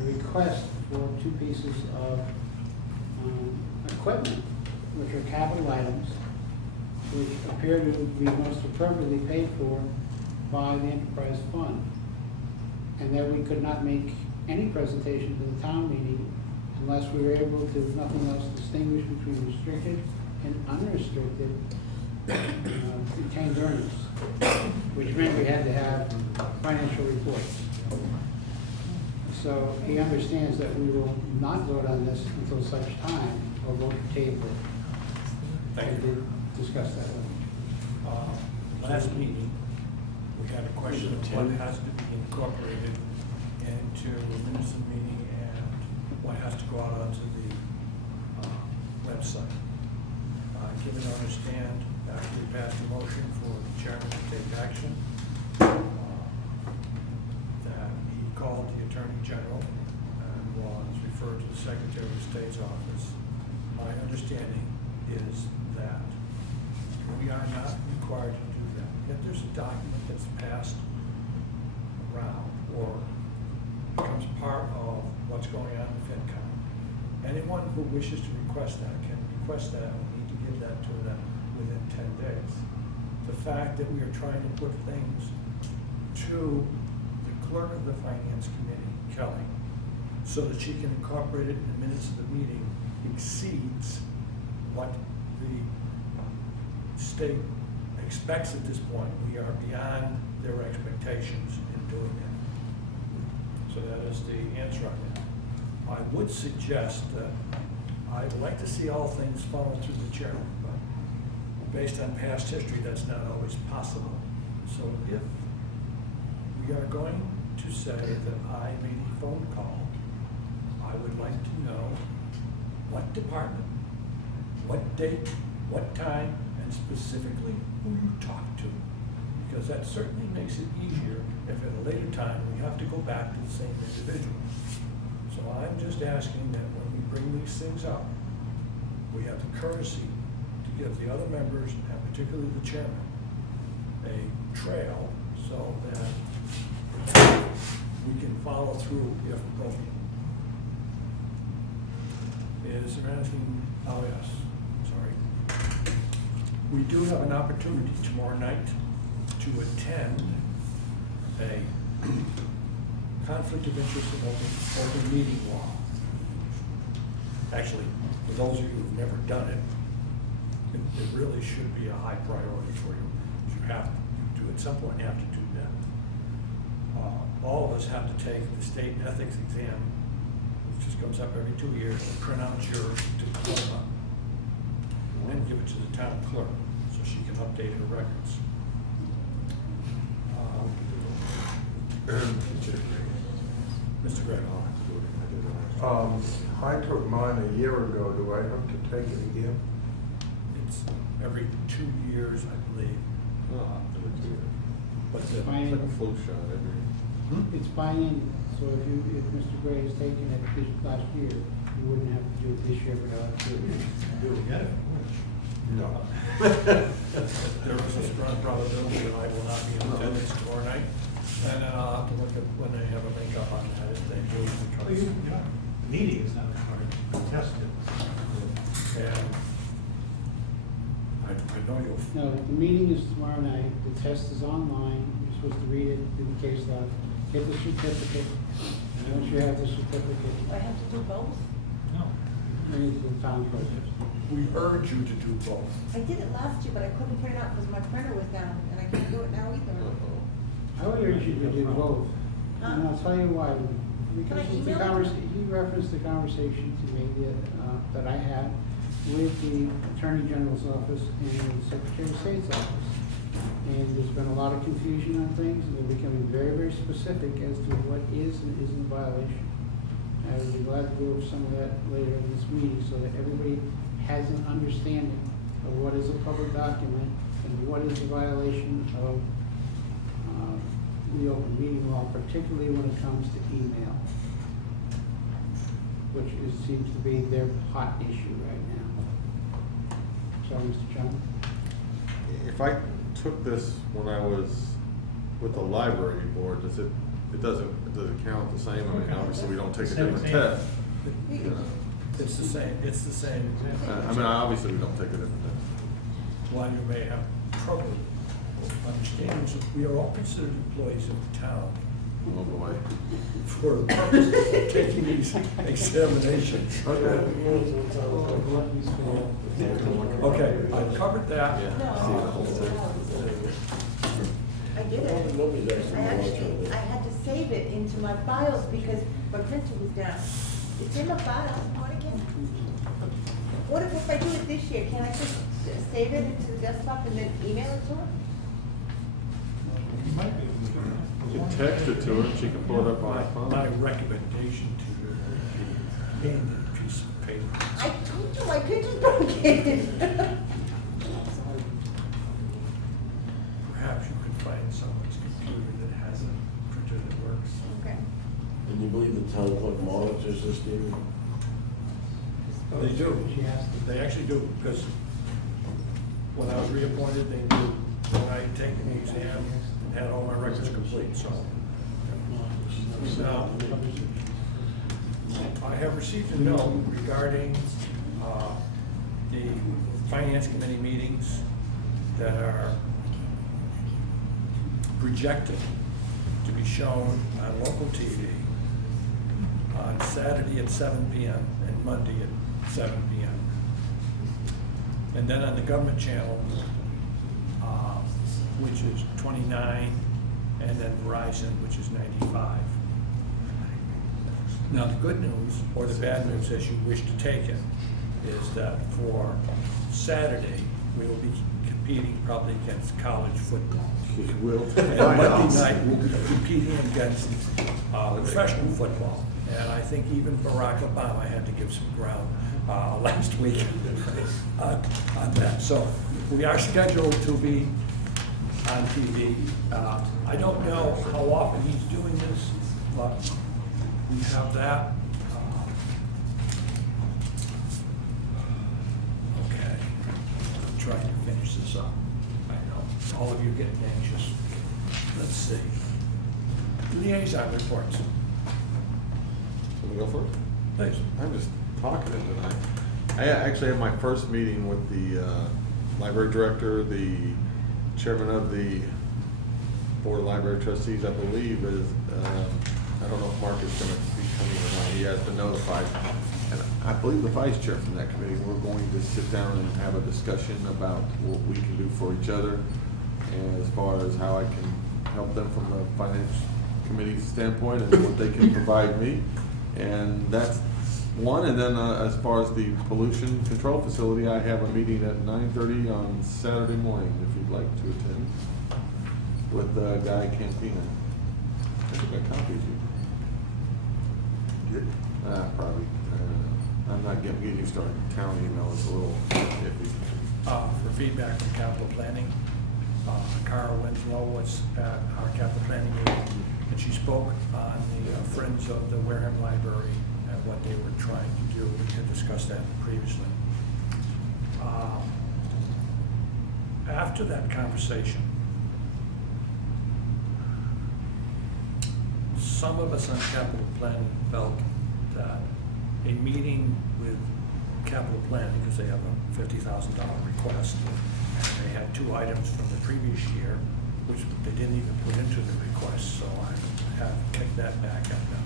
a request for 2 pieces of equipment, which are capital items, which appear to be most appropriately paid for by the enterprise fund. And that we could not make any presentation to the town meeting unless we were able to, if nothing else, distinguish between restricted and unrestricted retained earnings, which meant we had to have financial reports. So he understands that we will not vote on this until such time, or vote to table it. Thank I you. did discuss that with him. Last meeting, we had a question of what has to be incorporated into the minutes of the meeting and what has to go out onto the website. given to understand after we passed a motion for the chairman to take action, that he called the Attorney General and was referred to the Secretary of State's office. My understanding is that we are not required to do that. If there's a document that's passed around or becomes part of what's going on in FinCom, anyone who wishes to request that can request that, and we need to give that to them within 10 days. The fact that we are trying to put things to the clerk of the Finance Committee, Kelly, so that she can incorporate it in the minutes of the meeting exceeds what the state expects at this point. We are beyond their expectations in doing it. So that is the answer on that. I would suggest that I'd like to see all things funnel through the chairman, but based on past history, that's not always possible. So if we are going to say that I made a phone call, I would like to know what department, what date, what time, and specifically who you talked to. Because that certainly makes it easier if at a later time we have to go back to the same individual. So I'm just asking that when we bring these things up, we have the courtesy to give the other members, and particularly the chairman, a trail so that we can follow through if appropriate. Is there anything? Oh, yes, sorry. We do have an opportunity tomorrow night to attend a conflict of interest in open meeting law. Actually, for those of you who've never done it, it really should be a high priority for you. You have to, at some point, have to do that. All of us have to take the state ethics exam, which just comes up every 2 years, and print out your diploma and give it to the town clerk so she can update her records. Mr. Gregg. I took mine a year ago. Do I have to take it again? It's every 2 years, I believe. But It's the, fine. Like a flu shot every. It's biannual, so if Mr. Gray has taken it this last year, you wouldn't have to do it this year, but I'll have to do it. Do it again. No. there is a strong probability that I will not be in attendance tomorrow night. And then I'll have to look at when they have a makeup on that, if they do, Well, because. the meeting is not required to test it. And I know you'll. No, the meeting is tomorrow night, the test is online, you're supposed to read it, do the case law, get the certificate, and once you have the certificate, Do I have to do both? No. bring it to the town clerk. We urge you to do both. I did it last year, but I couldn't print it out because my printer was down, and I can't do it now either. I would urge you to do both, Huh? and I'll tell you why. Can I Because the email it? he referenced the conversation to me that I had with the Attorney General's office and the Secretary of State's office. And there's been a lot of confusion on things, and they're becoming very, very specific as to what is and isn't a violation. I would be glad to go over some of that later in this meeting, so that everybody has an understanding of what is a public document and what is a violation of the open meeting law, particularly when it comes to email, which seems to be their hot issue right now. Sorry, Mr. Chairman. If I took this when I was with the library board, does it doesn't count the same? I mean, obviously, we don't take a different test. You can- It's the same, it's the same. I mean, obviously, we don't take a different test. While you may have trouble understanding, so we are all considered employees of the town Oh, boy. for the purpose of taking these examinations. Okay, I've covered that. I did it. I had to save it into my files because my printer was down. It's in my files. What if I do it this year? Can I just save it into the desktop and then email it to her? You might be. You can text it to her, and she can pull it up on her phone. My recommendation to you would be hand a piece of paper. I told you my printer's broken. Can you believe the town clerk monitors this, David? They do. She asked them. They actually do, because when I was reappointed, they knew when I'd taken the exam and had all my records complete, so. Now, I have received a note regarding the finance committee meetings that are projected to be shown on local TV on Saturday at 7 p.m. and Monday at 7 p.m. And then on the government channel, which is 29, and then Verizon, which is 95. Now, the good news, or the bad news, as you wish to take it, is that for Saturday, we will be competing probably against college football. You will. And Monday night, we'll be competing against professional football. And I think even Barack Obama had to give some ground last week on that. So we are scheduled to be on TV. I don't know how often he's doing this, but we have that. Okay, I'm trying to finish this up. I know, all of you getting anxious. Let's see. Liaison reports, Can we go for it? please. I'm just talking it tonight. I actually had my first meeting with the library director, the chairman of the board of library trustees, I believe, is, I don't know if Mark is going to be coming or not. He has been notified. And I believe the vice chair from that committee, we're going to sit down and have a discussion about what we can do for each other, and as far as how I can help them from the finance committee standpoint and what they can provide me. And that's one. And then as far as the pollution control facility, I have a meeting at 9:30 on Saturday morning, if you'd like to attend, with Guy Campina. I think I copied you. Probably. I'm not getting used to our town email. It's a little iffy. For feedback from capital planning, Cara Winslow was at our capital planning meeting, and she spoke on the Friends of the Wareham Library and what they were trying to do. We had discussed that previously. After that conversation, some of us on capital planning felt that a meeting with capital planning, because they have a $50,000 request, and they had 2 items from the previous year, which they didn't even put into the request, so I have kicked that back at them.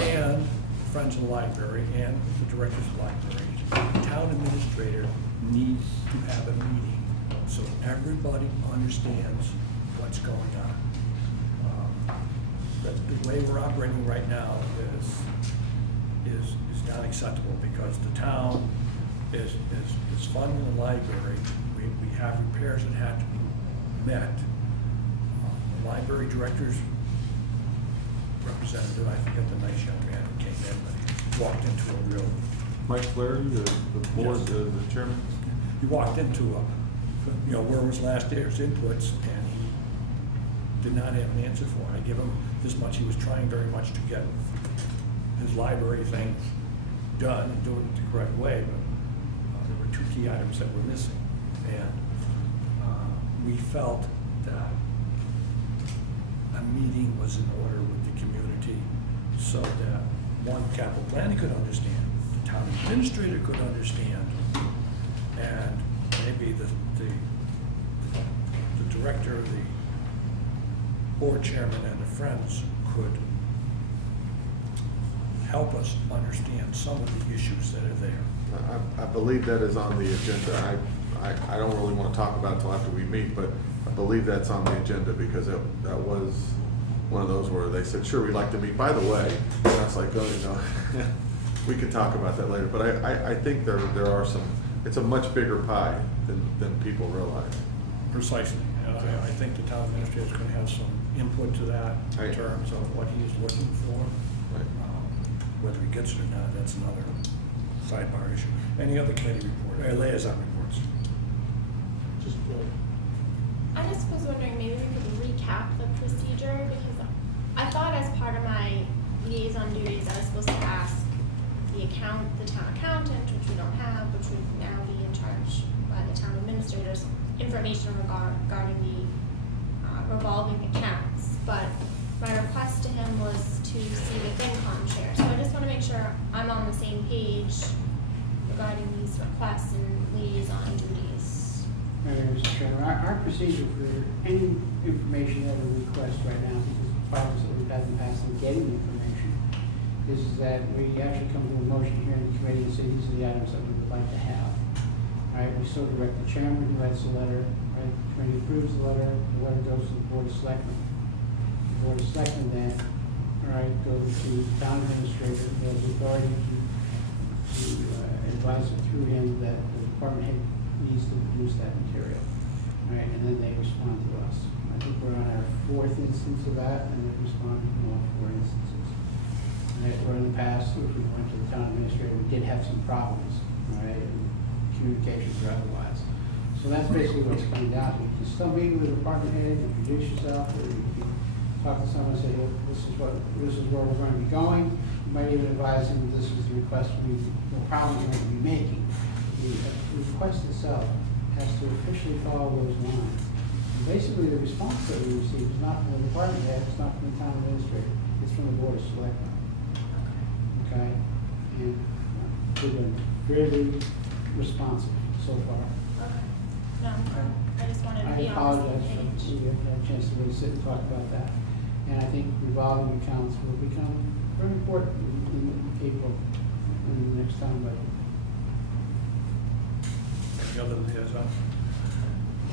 And Friends of the Library and the Directors of the Library, the town administrator needs to have a meeting so everybody understands what's going on. The way we're operating right now is not acceptable, because the town is funding the library. We have repairs that have to be met. The library director's representative, I forget the nice young man who came in, but he walked into a real, Mike Flaherty, the board, Yes. the chairman. he walked into where was last year's inputs, and he did not have an answer for it. I give him this much. He was trying very much to get his library thing done and doing it the correct way, but there were 2 key items that were missing. And we felt that a meeting was in order with the community, so that one, capital planning could understand, the town administrator could understand, and maybe the director, the board chairman, and the Friends could help us understand some of the issues that are there. I believe that is on the agenda. I don't really want to talk about it until after we meet, but I believe that's on the agenda, because that was one of those where they said, sure, we'd like to meet. By the way, and I was like, oh, we could talk about that later. But I think there are some, it's a much bigger pie than people realize. Precisely. And I think the town administrator is going to have some input to that in Right. terms of what he is looking for. Right. Whether he gets it or not, that's another sidebar issue. Any other committee report, liaison reports? I just was wondering, maybe we could recap the procedure, because I thought as part of my liaison duties, I was supposed to ask the town accountant, which we don't have, which would now be in charge by the town administrators, information regarding the revolving accounts. But my request to him was to see the FinCom chair. So I just want to make sure I'm on the same page regarding these requests and liaison duties. Mr. Chairman, our procedure for any information that we request right now, because the problems that we've had in the past in getting information, is that we actually come to a motion here in the committee and say these are the items that we would like to have. All right, we still direct the chairman who writes the letter, right, the committee approves the letter goes to the board of selectmen. The board of selectmen then, all right, goes to the town administrator, who has authority to advise it through him that the department head needs to produce that material. All right, and then they respond to us. I think we're on our 4th instance of that, and they responded in all 4 instances. Right, where in the past, if we went to the town administrator, we did have some problems, all right, in communications or otherwise. So that's basically what it's coming down to. You can still meet with the department head, introduce yourself, or you can talk to someone and say, look, this is where we're going to be going. You might even advise them this is the request the problem you're going to be making. The request itself has to officially follow those lines. And basically, the response that we receive is not from the department head, it's not from the town administrator, it's from the board of selectmen. Okay, and they've been very responsive so far. Okay. No, I just wanted to I be on the apologize same for page. we haven't had a chance to really sit and talk about that. And I think revolving accounts will become very important in April, in the next town budget. Any other liaison?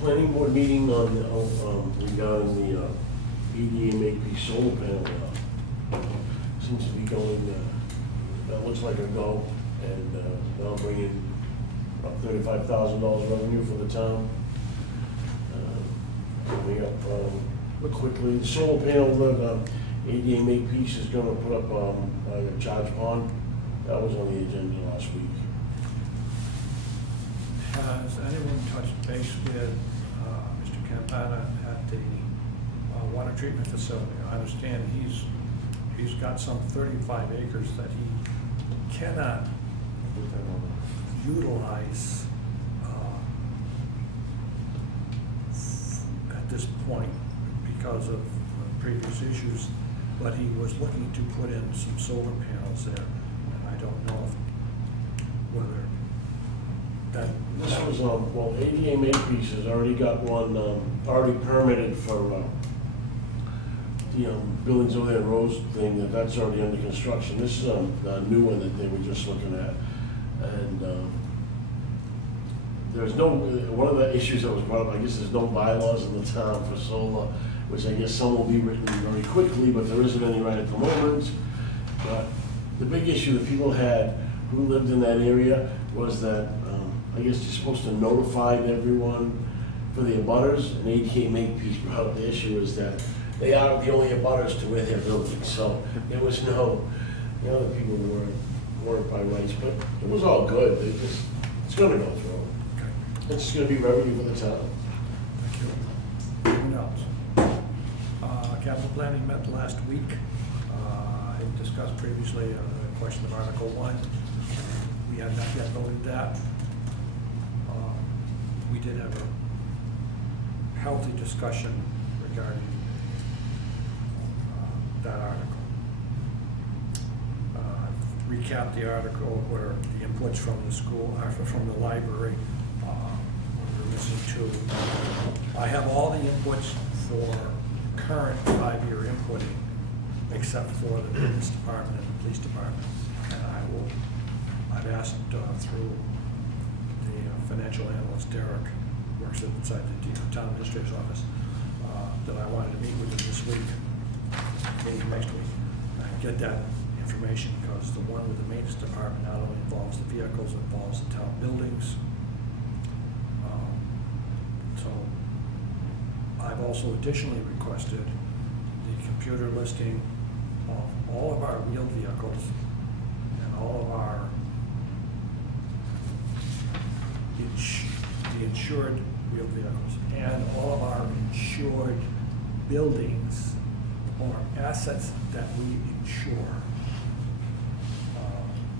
Planning board meeting on regarding the EDMAP solar panel. Seems to be going, that looks like a go, and that'll bring in about $35,000 revenue for the town. Coming up quickly. The solar panel that ADMAP is going to put up by the charge pond, that was on the agenda last week. Has anyone touched base with Mr. Campana at the water treatment facility? I understand he's got some 35 acres that he cannot utilize at this point because of previous issues, but he was looking to put in some solar panels there, and I don't know whether that. This was, well, ADMAP has already got one already permitted for the buildings over there, Rose thing, that's already under construction. This is a new one that they were just looking at. And there's no, one of the issues that was brought up, I guess there's no bylaws in the town for solar, which I guess some will be written very quickly, but there isn't any right at the moment. But the big issue that people had who lived in that area was that I guess you're supposed to notify everyone for the abutters, and ADMAP brought up the issue is that they are the only abutters to where they're building, so there was no, the people weren't by rights, but it was all good. It's gonna go through. Okay. It's gonna be revenue for the town. Thank you. Anyone else? Capital planning met last week. I discussed previously a question of Article 1. We have not yet voted that. We did have a healthy discussion regarding that article. Recap the article where the inputs from the school, from the library, we're missing 2. I have all the inputs for current 5-year inputting, except for the business department and the police department. And I've asked through the financial analyst, Derek, works inside the town administrator's office, that I wanted to meet with him this week, maybe next week, and get that information, because the one with the maintenance department not only involves the vehicles, it involves the town buildings. So I've also additionally requested the computer listing of all of our wheeled vehicles and all of our the insured wheeled vehicles and all of our insured buildings or assets that we insure,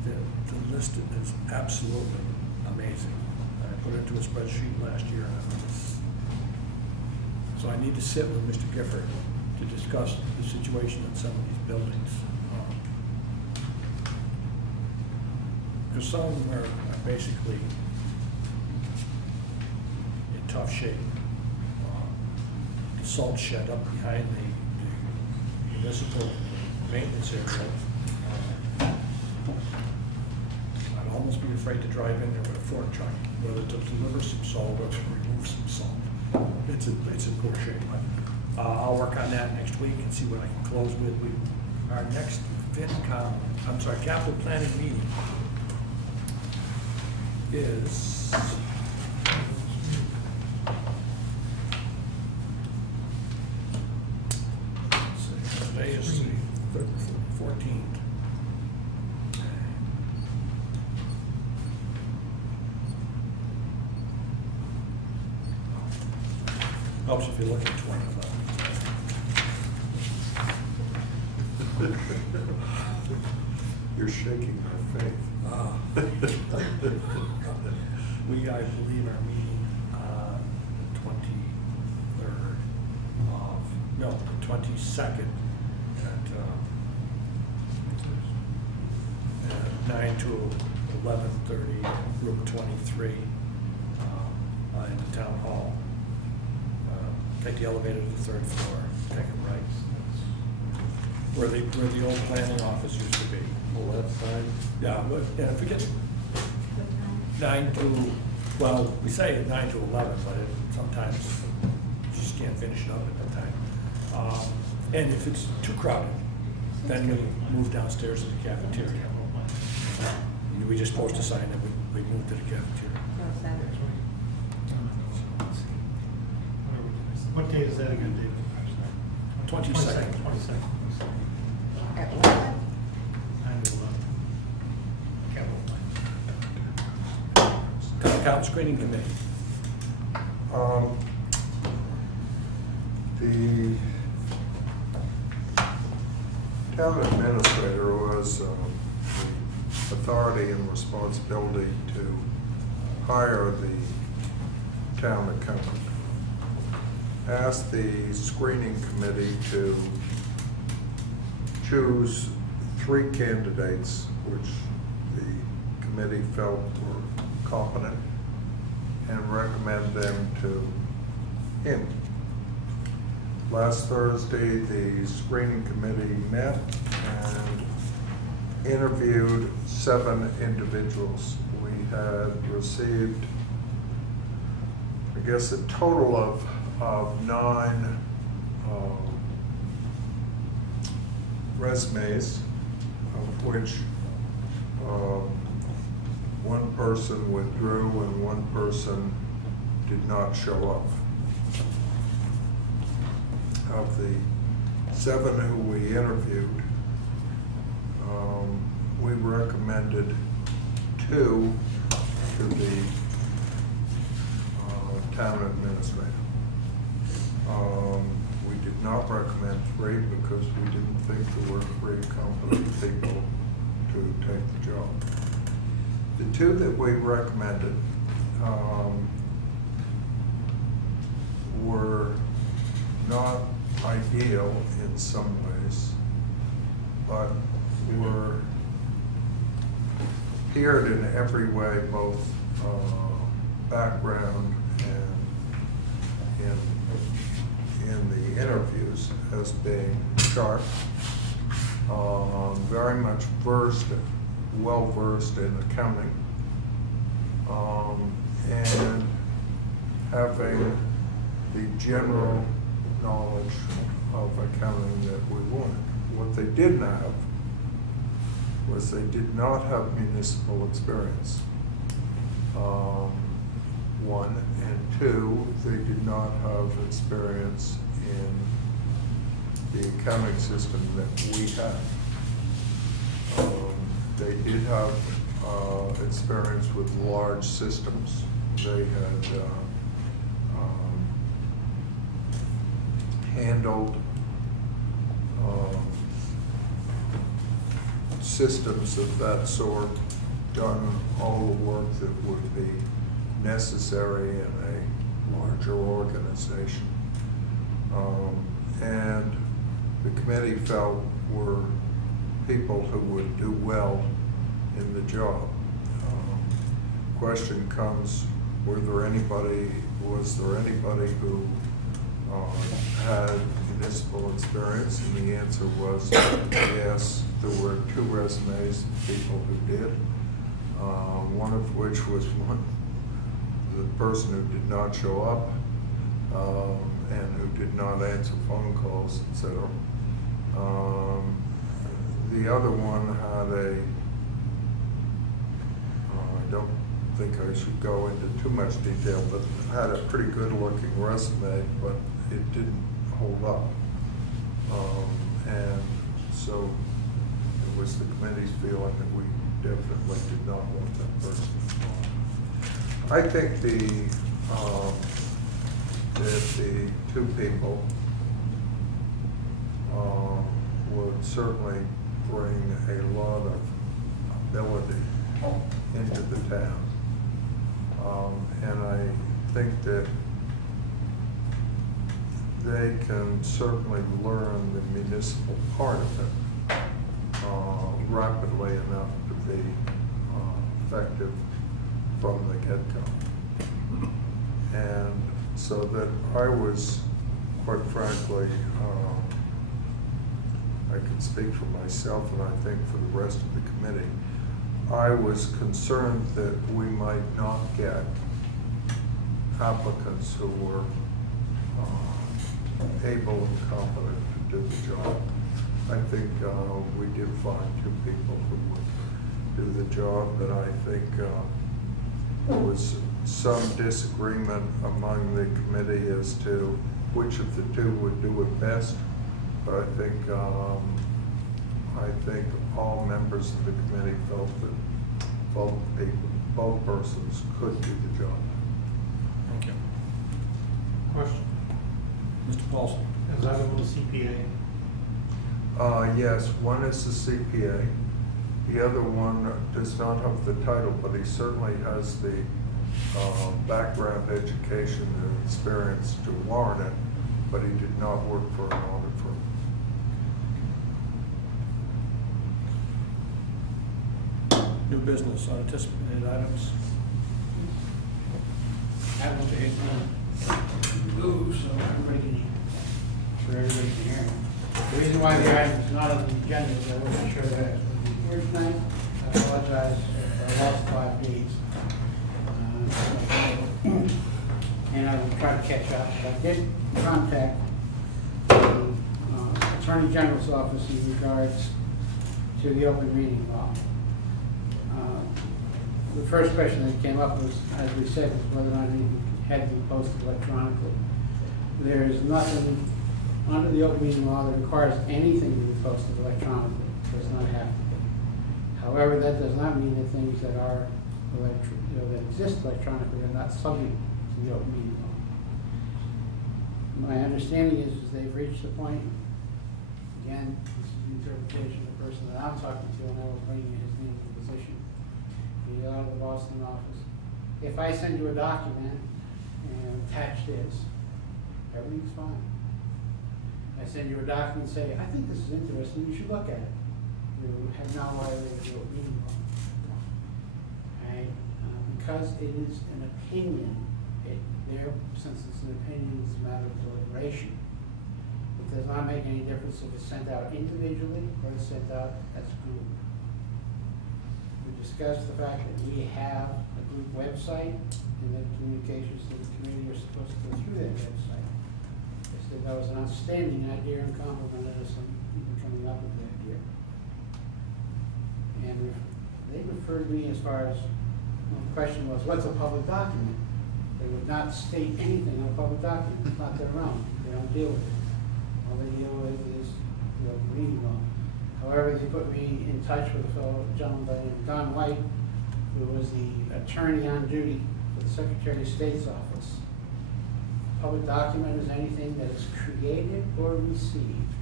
the list is absolutely amazing. I put it into a spreadsheet last year, and it was, so I need to sit with Mr. Gifford to discuss the situation in some of these buildings. Because some of them are basically in tough shape. The salt shed up behind the municipal maintenance area. I'd almost be afraid to drive in there with a fork truck, whether to deliver some salt or to remove some salt. It's in poor shape, but I'll work on that next week and see what I can close with. Our next capital planning meeting is today is the 14th. Helps if you look at 25. You're shaking my faith. I believe, our meeting on the 23rd of, no, the 22nd at 9 to 11:30, room 23, in the town hall. Take the elevator to the 3rd floor, take it right. Where the old planning office used to be. Well, that's fine. Yeah, but, if we get 9 to, well, we say 9 to 11, but sometimes you just can't finish it up at that time. And if it's too crowded, then we move downstairs to the cafeteria. We just post a sign that we move to the cafeteria. What date is that again, David? 22nd. 22nd. At what time? 9 to 11. Town screening committee. The town administrator was the authority and responsibility to hire the town accountant. Asked the screening committee to choose 3 candidates which the committee felt were competent and recommend them to him. Last Thursday, the screening committee met and interviewed 7 individuals. We had received, I guess, a total of 9 resumes, of which 1 person withdrew and 1 person did not show up. Of the 7 who we interviewed, we recommended 2 to the town administrator. We did not recommend 3 because we didn't think there were 3 competent people to take the job. The 2 that we recommended were not ideal in some ways, but appeared in every way, both background and in the interviews, as being sharp, very much well-versed in accounting, and having the general knowledge of accounting that we wanted. What they didn't have was they did not have municipal experience. 1, and 2, they did not have experience in the accounting system that we had. They did have experience with large systems. They had handled systems of that sort, done all the work that would be necessary in a larger organization. And the committee felt were people who would do well in the job. Question comes, was there anybody who had municipal experience? And the answer was yes. There were 2 resumes of people who did, one of which was the person who did not show up and who did not answer phone calls, etc. The other one had I don't think I should go into too much detail, but had a pretty good looking resume, but it didn't hold up. And so it was the committee's feeling that we definitely did not want that person. I think that the 2 people would certainly bring a lot of ability into the town. And I think that they can certainly learn the municipal part of it rapidly enough to be effective from the get-go. And so that I was, quite frankly, I can speak for myself and I think for the rest of the committee, I was concerned that we might not get applicants who were able and competent to do the job. I think we did find 2 people who would do the job, but I think there was some disagreement among the committee as to which of the 2 would do it best. But I think all members of the committee felt that both persons could do the job. Thank you. Question? Mr. Paulson? Is that a CPA? Yes, one is a CPA. The other one does not have the title, but he certainly has the background, education, and experience to warrant it, but he did not work for an audit firm. New business, unanticipated items. I want to hit move so everybody can, for everybody to hear. The reason why the item is not on the agenda is I wasn't sure that it would be here tonight. I apologize for I lost 5 days. And I will try to catch up. But I did contact the Attorney General's office in regards to the open meeting law. The first question that came up was, as we said, was whether or not it had to be posted electronically. There is nothing under the open meeting law that requires anything to be posted electronically. It does not have to be. However, that does not mean that things that are that exist electronically are not subject to the open meeting law. My understanding is they've reached the point. Again, this is the interpretation of the person that I'm talking to, and I will bring his name to the position. He's out of the Boston office. If I send you a document and attach this, everything's fine. I send you a document and say, I think this is interesting, you should look at it. You have now violated the open meeting law. Right? Because it is an opinion, since it's an opinion, it's a matter of deliberation. It does not make any difference if it's sent out individually or it's sent out as a group. We discussed the fact that we have a group website and that communications to the community are supposed to go through that website. They said that was an outstanding idea and complimented us on even coming up with the idea. And they referred me as far as, well, the question was, what's a public document? They would not state anything on a public document. It's not their own. They don't deal with it. All they deal with is the open meeting law. However, they put me in touch with a fellow gentleman by the name of Don White, who was the attorney on duty for the Secretary of State's office. A public document is anything that is created or received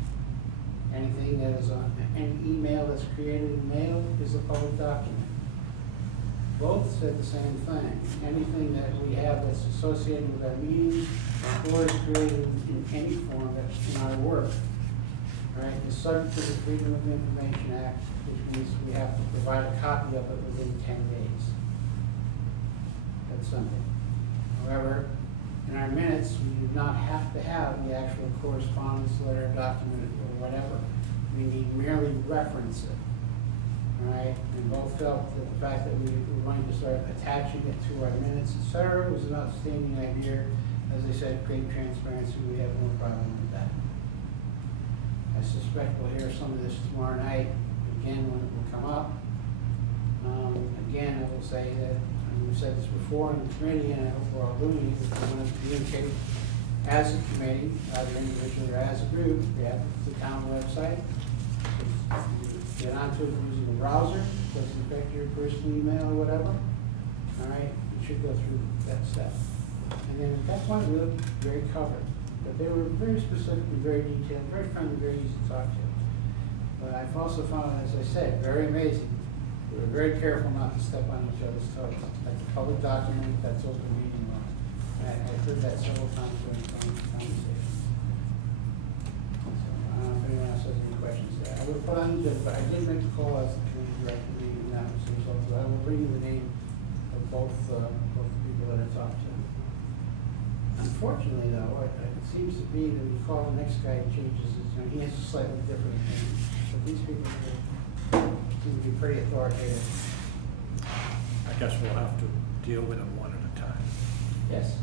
Anything that is on, any email that's created and mailed is a public document. Both said the same thing. Anything that we have that's associated with our meetings or is created in any form that's in our work, right, is subject to the Freedom of Information Act, which means we have to provide a copy of it within 10 days. That's something. However, in our minutes, we do not have to have the actual correspondence letter, document, or whatever. We need merely reference it. All right, and both felt that the fact that we were going to start attaching it to our minutes, et cetera, was an outstanding idea. As I said, great transparency, we have no problem with that. I suspect we'll hear some of this tomorrow night, again, when it will come up. Again, I will say that, and we've said this before in the committee, and I hope we're all doing it, if we want to communicate as a committee, either individually or as a group, we have the town website. Get onto it using a browser, doesn't affect your personal email or whatever. All right, you should go through that step. And then at that point, we looked very covered. But they were very specific and very detailed, very friendly, very easy to talk to. But I've also found, as I said, very amazing. We were very careful not to step on each other's toes. That's a public document, that's open meeting law. I've heard that several times during conversations. I don't know if anyone else has any questions there. I would put on the, but I did make a call as the committee director meeting, and that was the result. So I will bring you the name of both people that I talked to. Unfortunately, though, it seems to be that you call the next guy, changes his, he has a slightly different name. But these people here seem to be pretty authoritative. I guess we'll have to deal with them one at a time. Yes.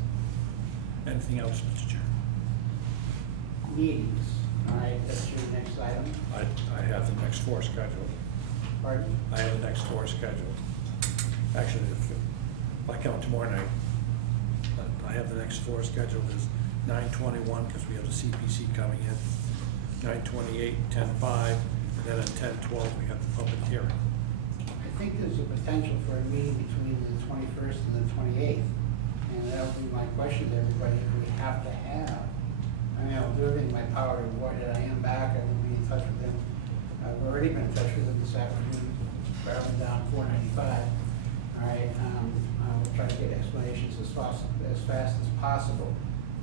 Anything else, Mr. Chair? Meetings. All right, that's your next item. I have the next four scheduled. Pardon? I have the next four scheduled. Actually, if I count tomorrow night, I have the next four scheduled is 9/21, because we have the CPC coming in, 9/28, 10/5, and then at 10/12, we have the public hearing. I think there's a potential for a meeting between the 21st and the 28th. And that would be my question to everybody, if we have to have. I mean, I'll do everything in my power to avoid it. I am back. I will be in touch with them. I've already been in touch with them this afternoon, barreling down 495. All right, we'll try to get explanations as fast as possible.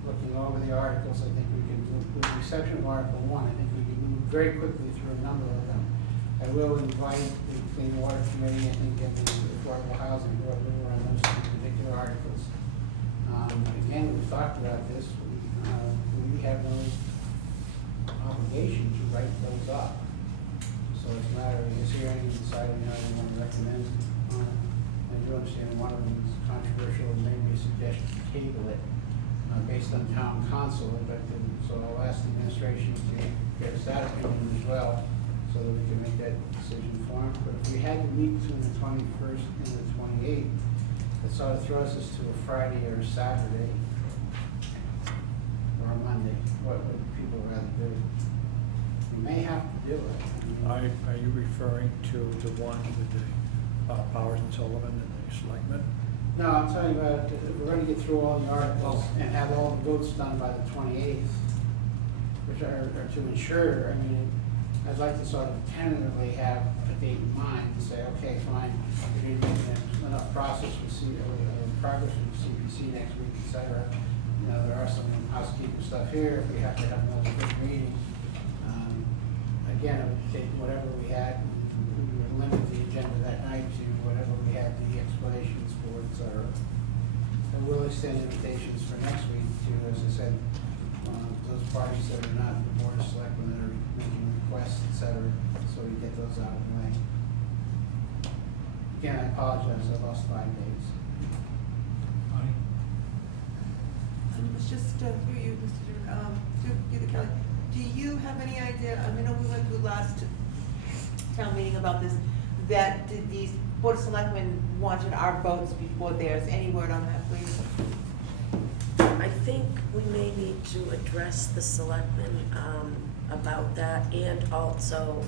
Looking over the articles, I think we can, with the exception of Article 1, I think we can move very quickly through a number of them. I will invite the Clean Water Committee, I think, and the Affordable Housing Board over on those two particular articles. Again, we've talked about this. We have no obligation to write those up. So it's a matter of just hearing and deciding how you want to recommend. I do understand one of them is controversial and maybe a suggestion to table it based on town council. So I'll ask the administration to get us that opinion as well, so that we can make that decision for them. But if we had to meet between the 21st and the 28th, that sort of throws us to a Friday or a Saturday or a Monday. What would people rather do? We may have to do it. Are you referring to the one with the Powers and Sullivan and the selectmen? No, I'm talking about, we're going to get through all the articles and have all the votes done by the 28th, which are to ensure, I mean, I'd like to sort of tentatively have a date in mind and say, okay, fine, we need to make enough progress with CPC next week, et cetera. You know, there are some housekeeping stuff here, if we have to have another big meeting. Again, I would take whatever we had, we would limit the agenda that night to whatever we had, the explanations for, et cetera. And we'll extend invitations for next week to, as I said, those parties that are not the board of selectmen that are making requests, et cetera, so we get those out of the way. Again, I apologize, I lost 5 days. It's just through you, Mr. Kelly. Do you have any idea, I mean, we went through last town meeting about this, that these Board of Selectmen wanted our votes before theirs. Any word on that, please? I think we may need to address the selectmen about that, and also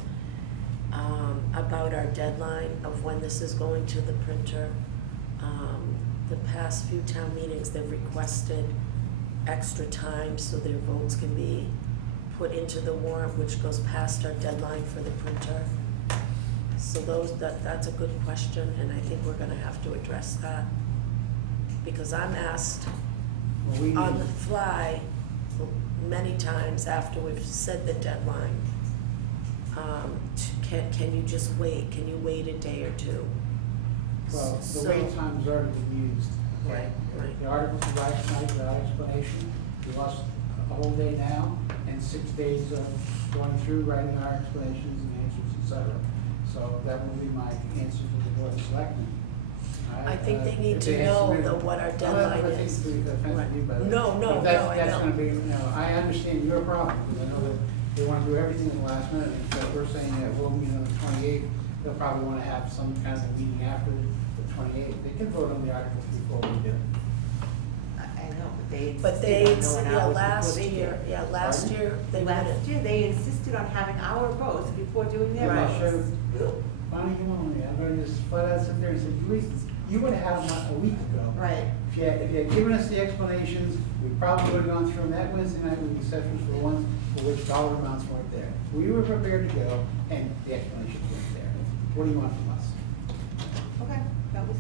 about our deadline of when this is going to the printer. The past few town meetings, they've requested extra time so their votes can be put into the warrant, which goes past our deadline for the printer. So that's a good question, and I think we're gonna have to address that. Because I'm asked Well, we on need- the fly many times after we've said the deadline, can you just wait, can you wait a day or two? Well, the So- wait time's already been used. Right, right. The article was last night without explanation. We lost a whole day now and 6 days of going through, writing our explanations and answers, et cetera. So that will be my answer to the board of selectmen. I think they need If to they know estimate- though what our I'm not- deadline I think is. to be offensive you, by the way. No, no, But that's- no, I That's know. gonna be, I understand your problem, because I know that they wanna do everything in the last minute. And so we're saying that we'll meet on the 28th, they'll probably wanna have some kind of a meeting after the 28th. They can vote on the articles before we do. I know, but they But insisted on they, knowing yeah, ours last before they year, did. yeah, last Pardon? year, they Last wouldn't. year, they insisted on having our votes before doing their Right. votes. Bonnie, come on, man, I'm gonna just flat out sit there and say, you would have had them a week ago. Right. If you had given us the explanations, we probably would have gone through them that Wednesday night with exceptions for the ones for which dollar amounts weren't there. We were prepared to go, and the explanations weren't there. What do you want from us? Okay, that was.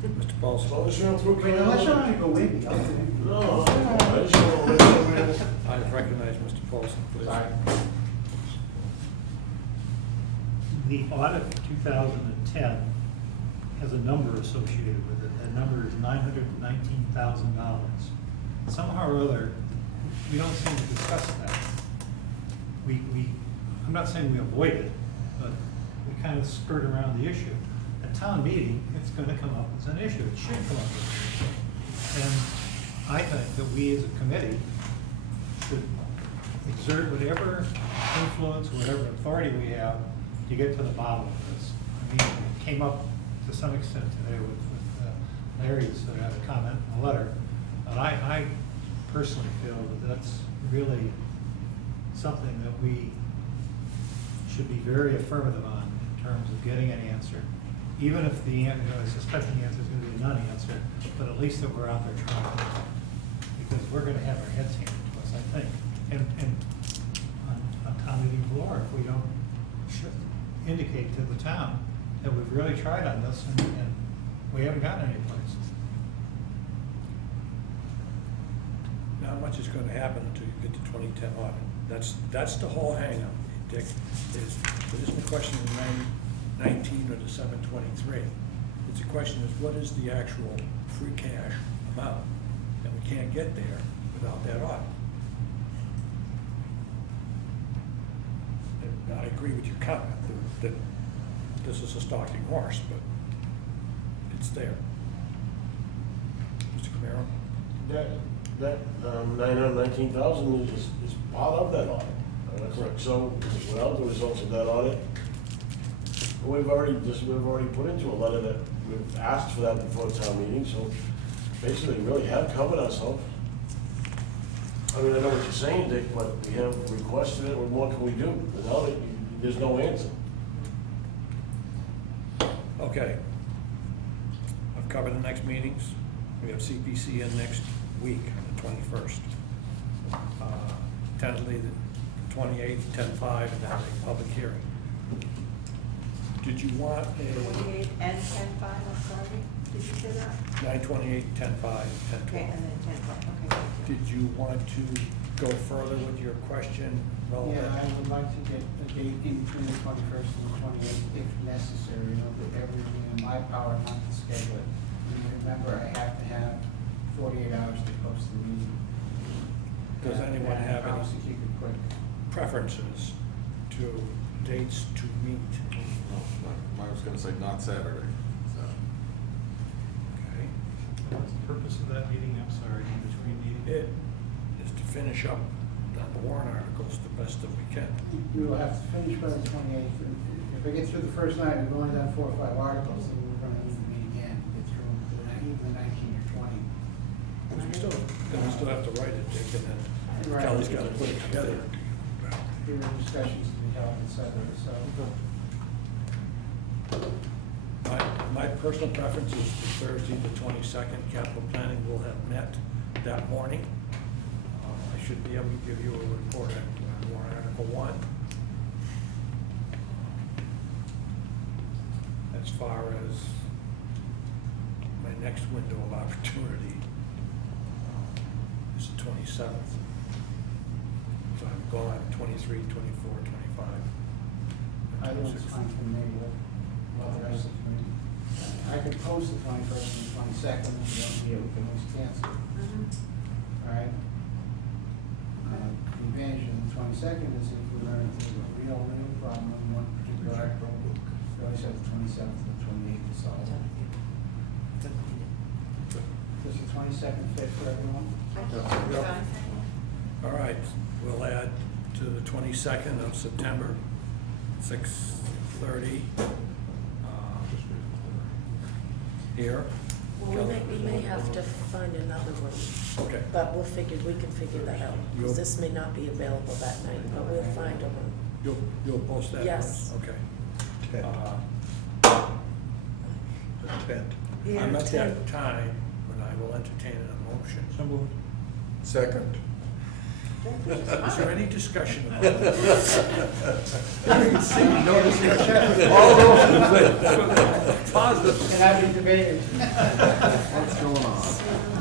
Mr. Paulson. As long as you don't throw. Wait, unless you want to go with me, I'll do it. No, I just want to. I recognize Mr. Paulson, please. Sorry. The audit for 2010 has a number associated with it. That number is $919,000. Somehow or other, we don't seem to discuss that. I'm not saying we avoid it, but we kind of skirt around the issue. At town meeting, it's going to come up as an issue. It should come up as an issue. And I think that we as a committee should exert whatever influence, whatever authority we have to get to the bottom of this. I mean, it came up to some extent today with Larry's comment in the letter, but I personally feel that that's really something that we should be very affirmative on in terms of getting an answer. Even if the answer, I suspect the answer is going to be a non-answer, but at least that we're out there trying. Because we're going to have our heads handed to us, I think. And on town meeting floor, if we don't indicate to the town that we've really tried on this and we haven't gotten any place. Not much is going to happen until you get to 2010 audit. That's the whole hang-up, Dick, is the question of 919 or the 723. It's a question of what is the actual free cash amount? And we can't get there without that audit. And I agree with your comment that this is a stalking horse, but it's there. Mr. Camaro? That 919,000 is part of that audit. Correct. So without the results of that audit, we've already put into a letter that we've asked for that before the town meeting, so basically we really have covered ourselves. I mean, I know what you're saying, Dick, but we have requested it, what more can we do? Without it, there's no answer. Okay. I've covered the next meetings. We have CPC in next week, on the 21st. Tentatively, the 28th, 10-5, and have a public hearing. Did you want a 28 and 10-5, I'm sorry, did you say that? 9/28, 10-5, 10-12? Okay, and then 10-5, okay. Did you want to go further with your question relevant? Yeah, I would like to get a date in between the 21st and the 28th if necessary, you know, that everything in my power not to schedule it. And remember, I have to have 48 hours to post the meeting. Does anyone And I have promise any to keep it quick. preferences to dates to meet? I was gonna say not Saturday, so. Okay. What's the purpose of that meeting? I'm sorry, in between meetings? It is to finish up the warrant articles the best that we can. We will have to finish by the 28th. If I get through the first night, we've only done 4 or 5 articles, then we're going to need to meet again, get through even the 19 or 20. Because we still have to write it, Dick, and then Right. Kelly's got to put it together. There are discussions to be held, et cetera, so. My personal preference is the Thursday, the 22nd. Capital planning will have met that morning. I should be able to give you a report on warrant article 1. As far as my next window of opportunity is the 27th. So I'm gone 23, 24, 25. and I know it's 26. fine for me, well, the rest of the committee. I could post the 21st and 22nd, and we don't be able to always cancel, all right? The advantage of the 22nd is if we run into a real problem on one particular article, we always have the 27th and the 28th to solve it. Does the 22nd fit for everyone? All right, we'll add to the 22nd of September, 6:30. Here. Well, we may have to find another room, Okay. but we can figure that out, because this may not be available that night, but we'll find a room. You'll post that? Yes. Okay. Ted. Ted. Yeah, I'm at 10. that time when I will entertain a motion. So moved. Second. Is there any discussion about this? No discussion. All those in favor? Positive. And I've been debating. What's going on?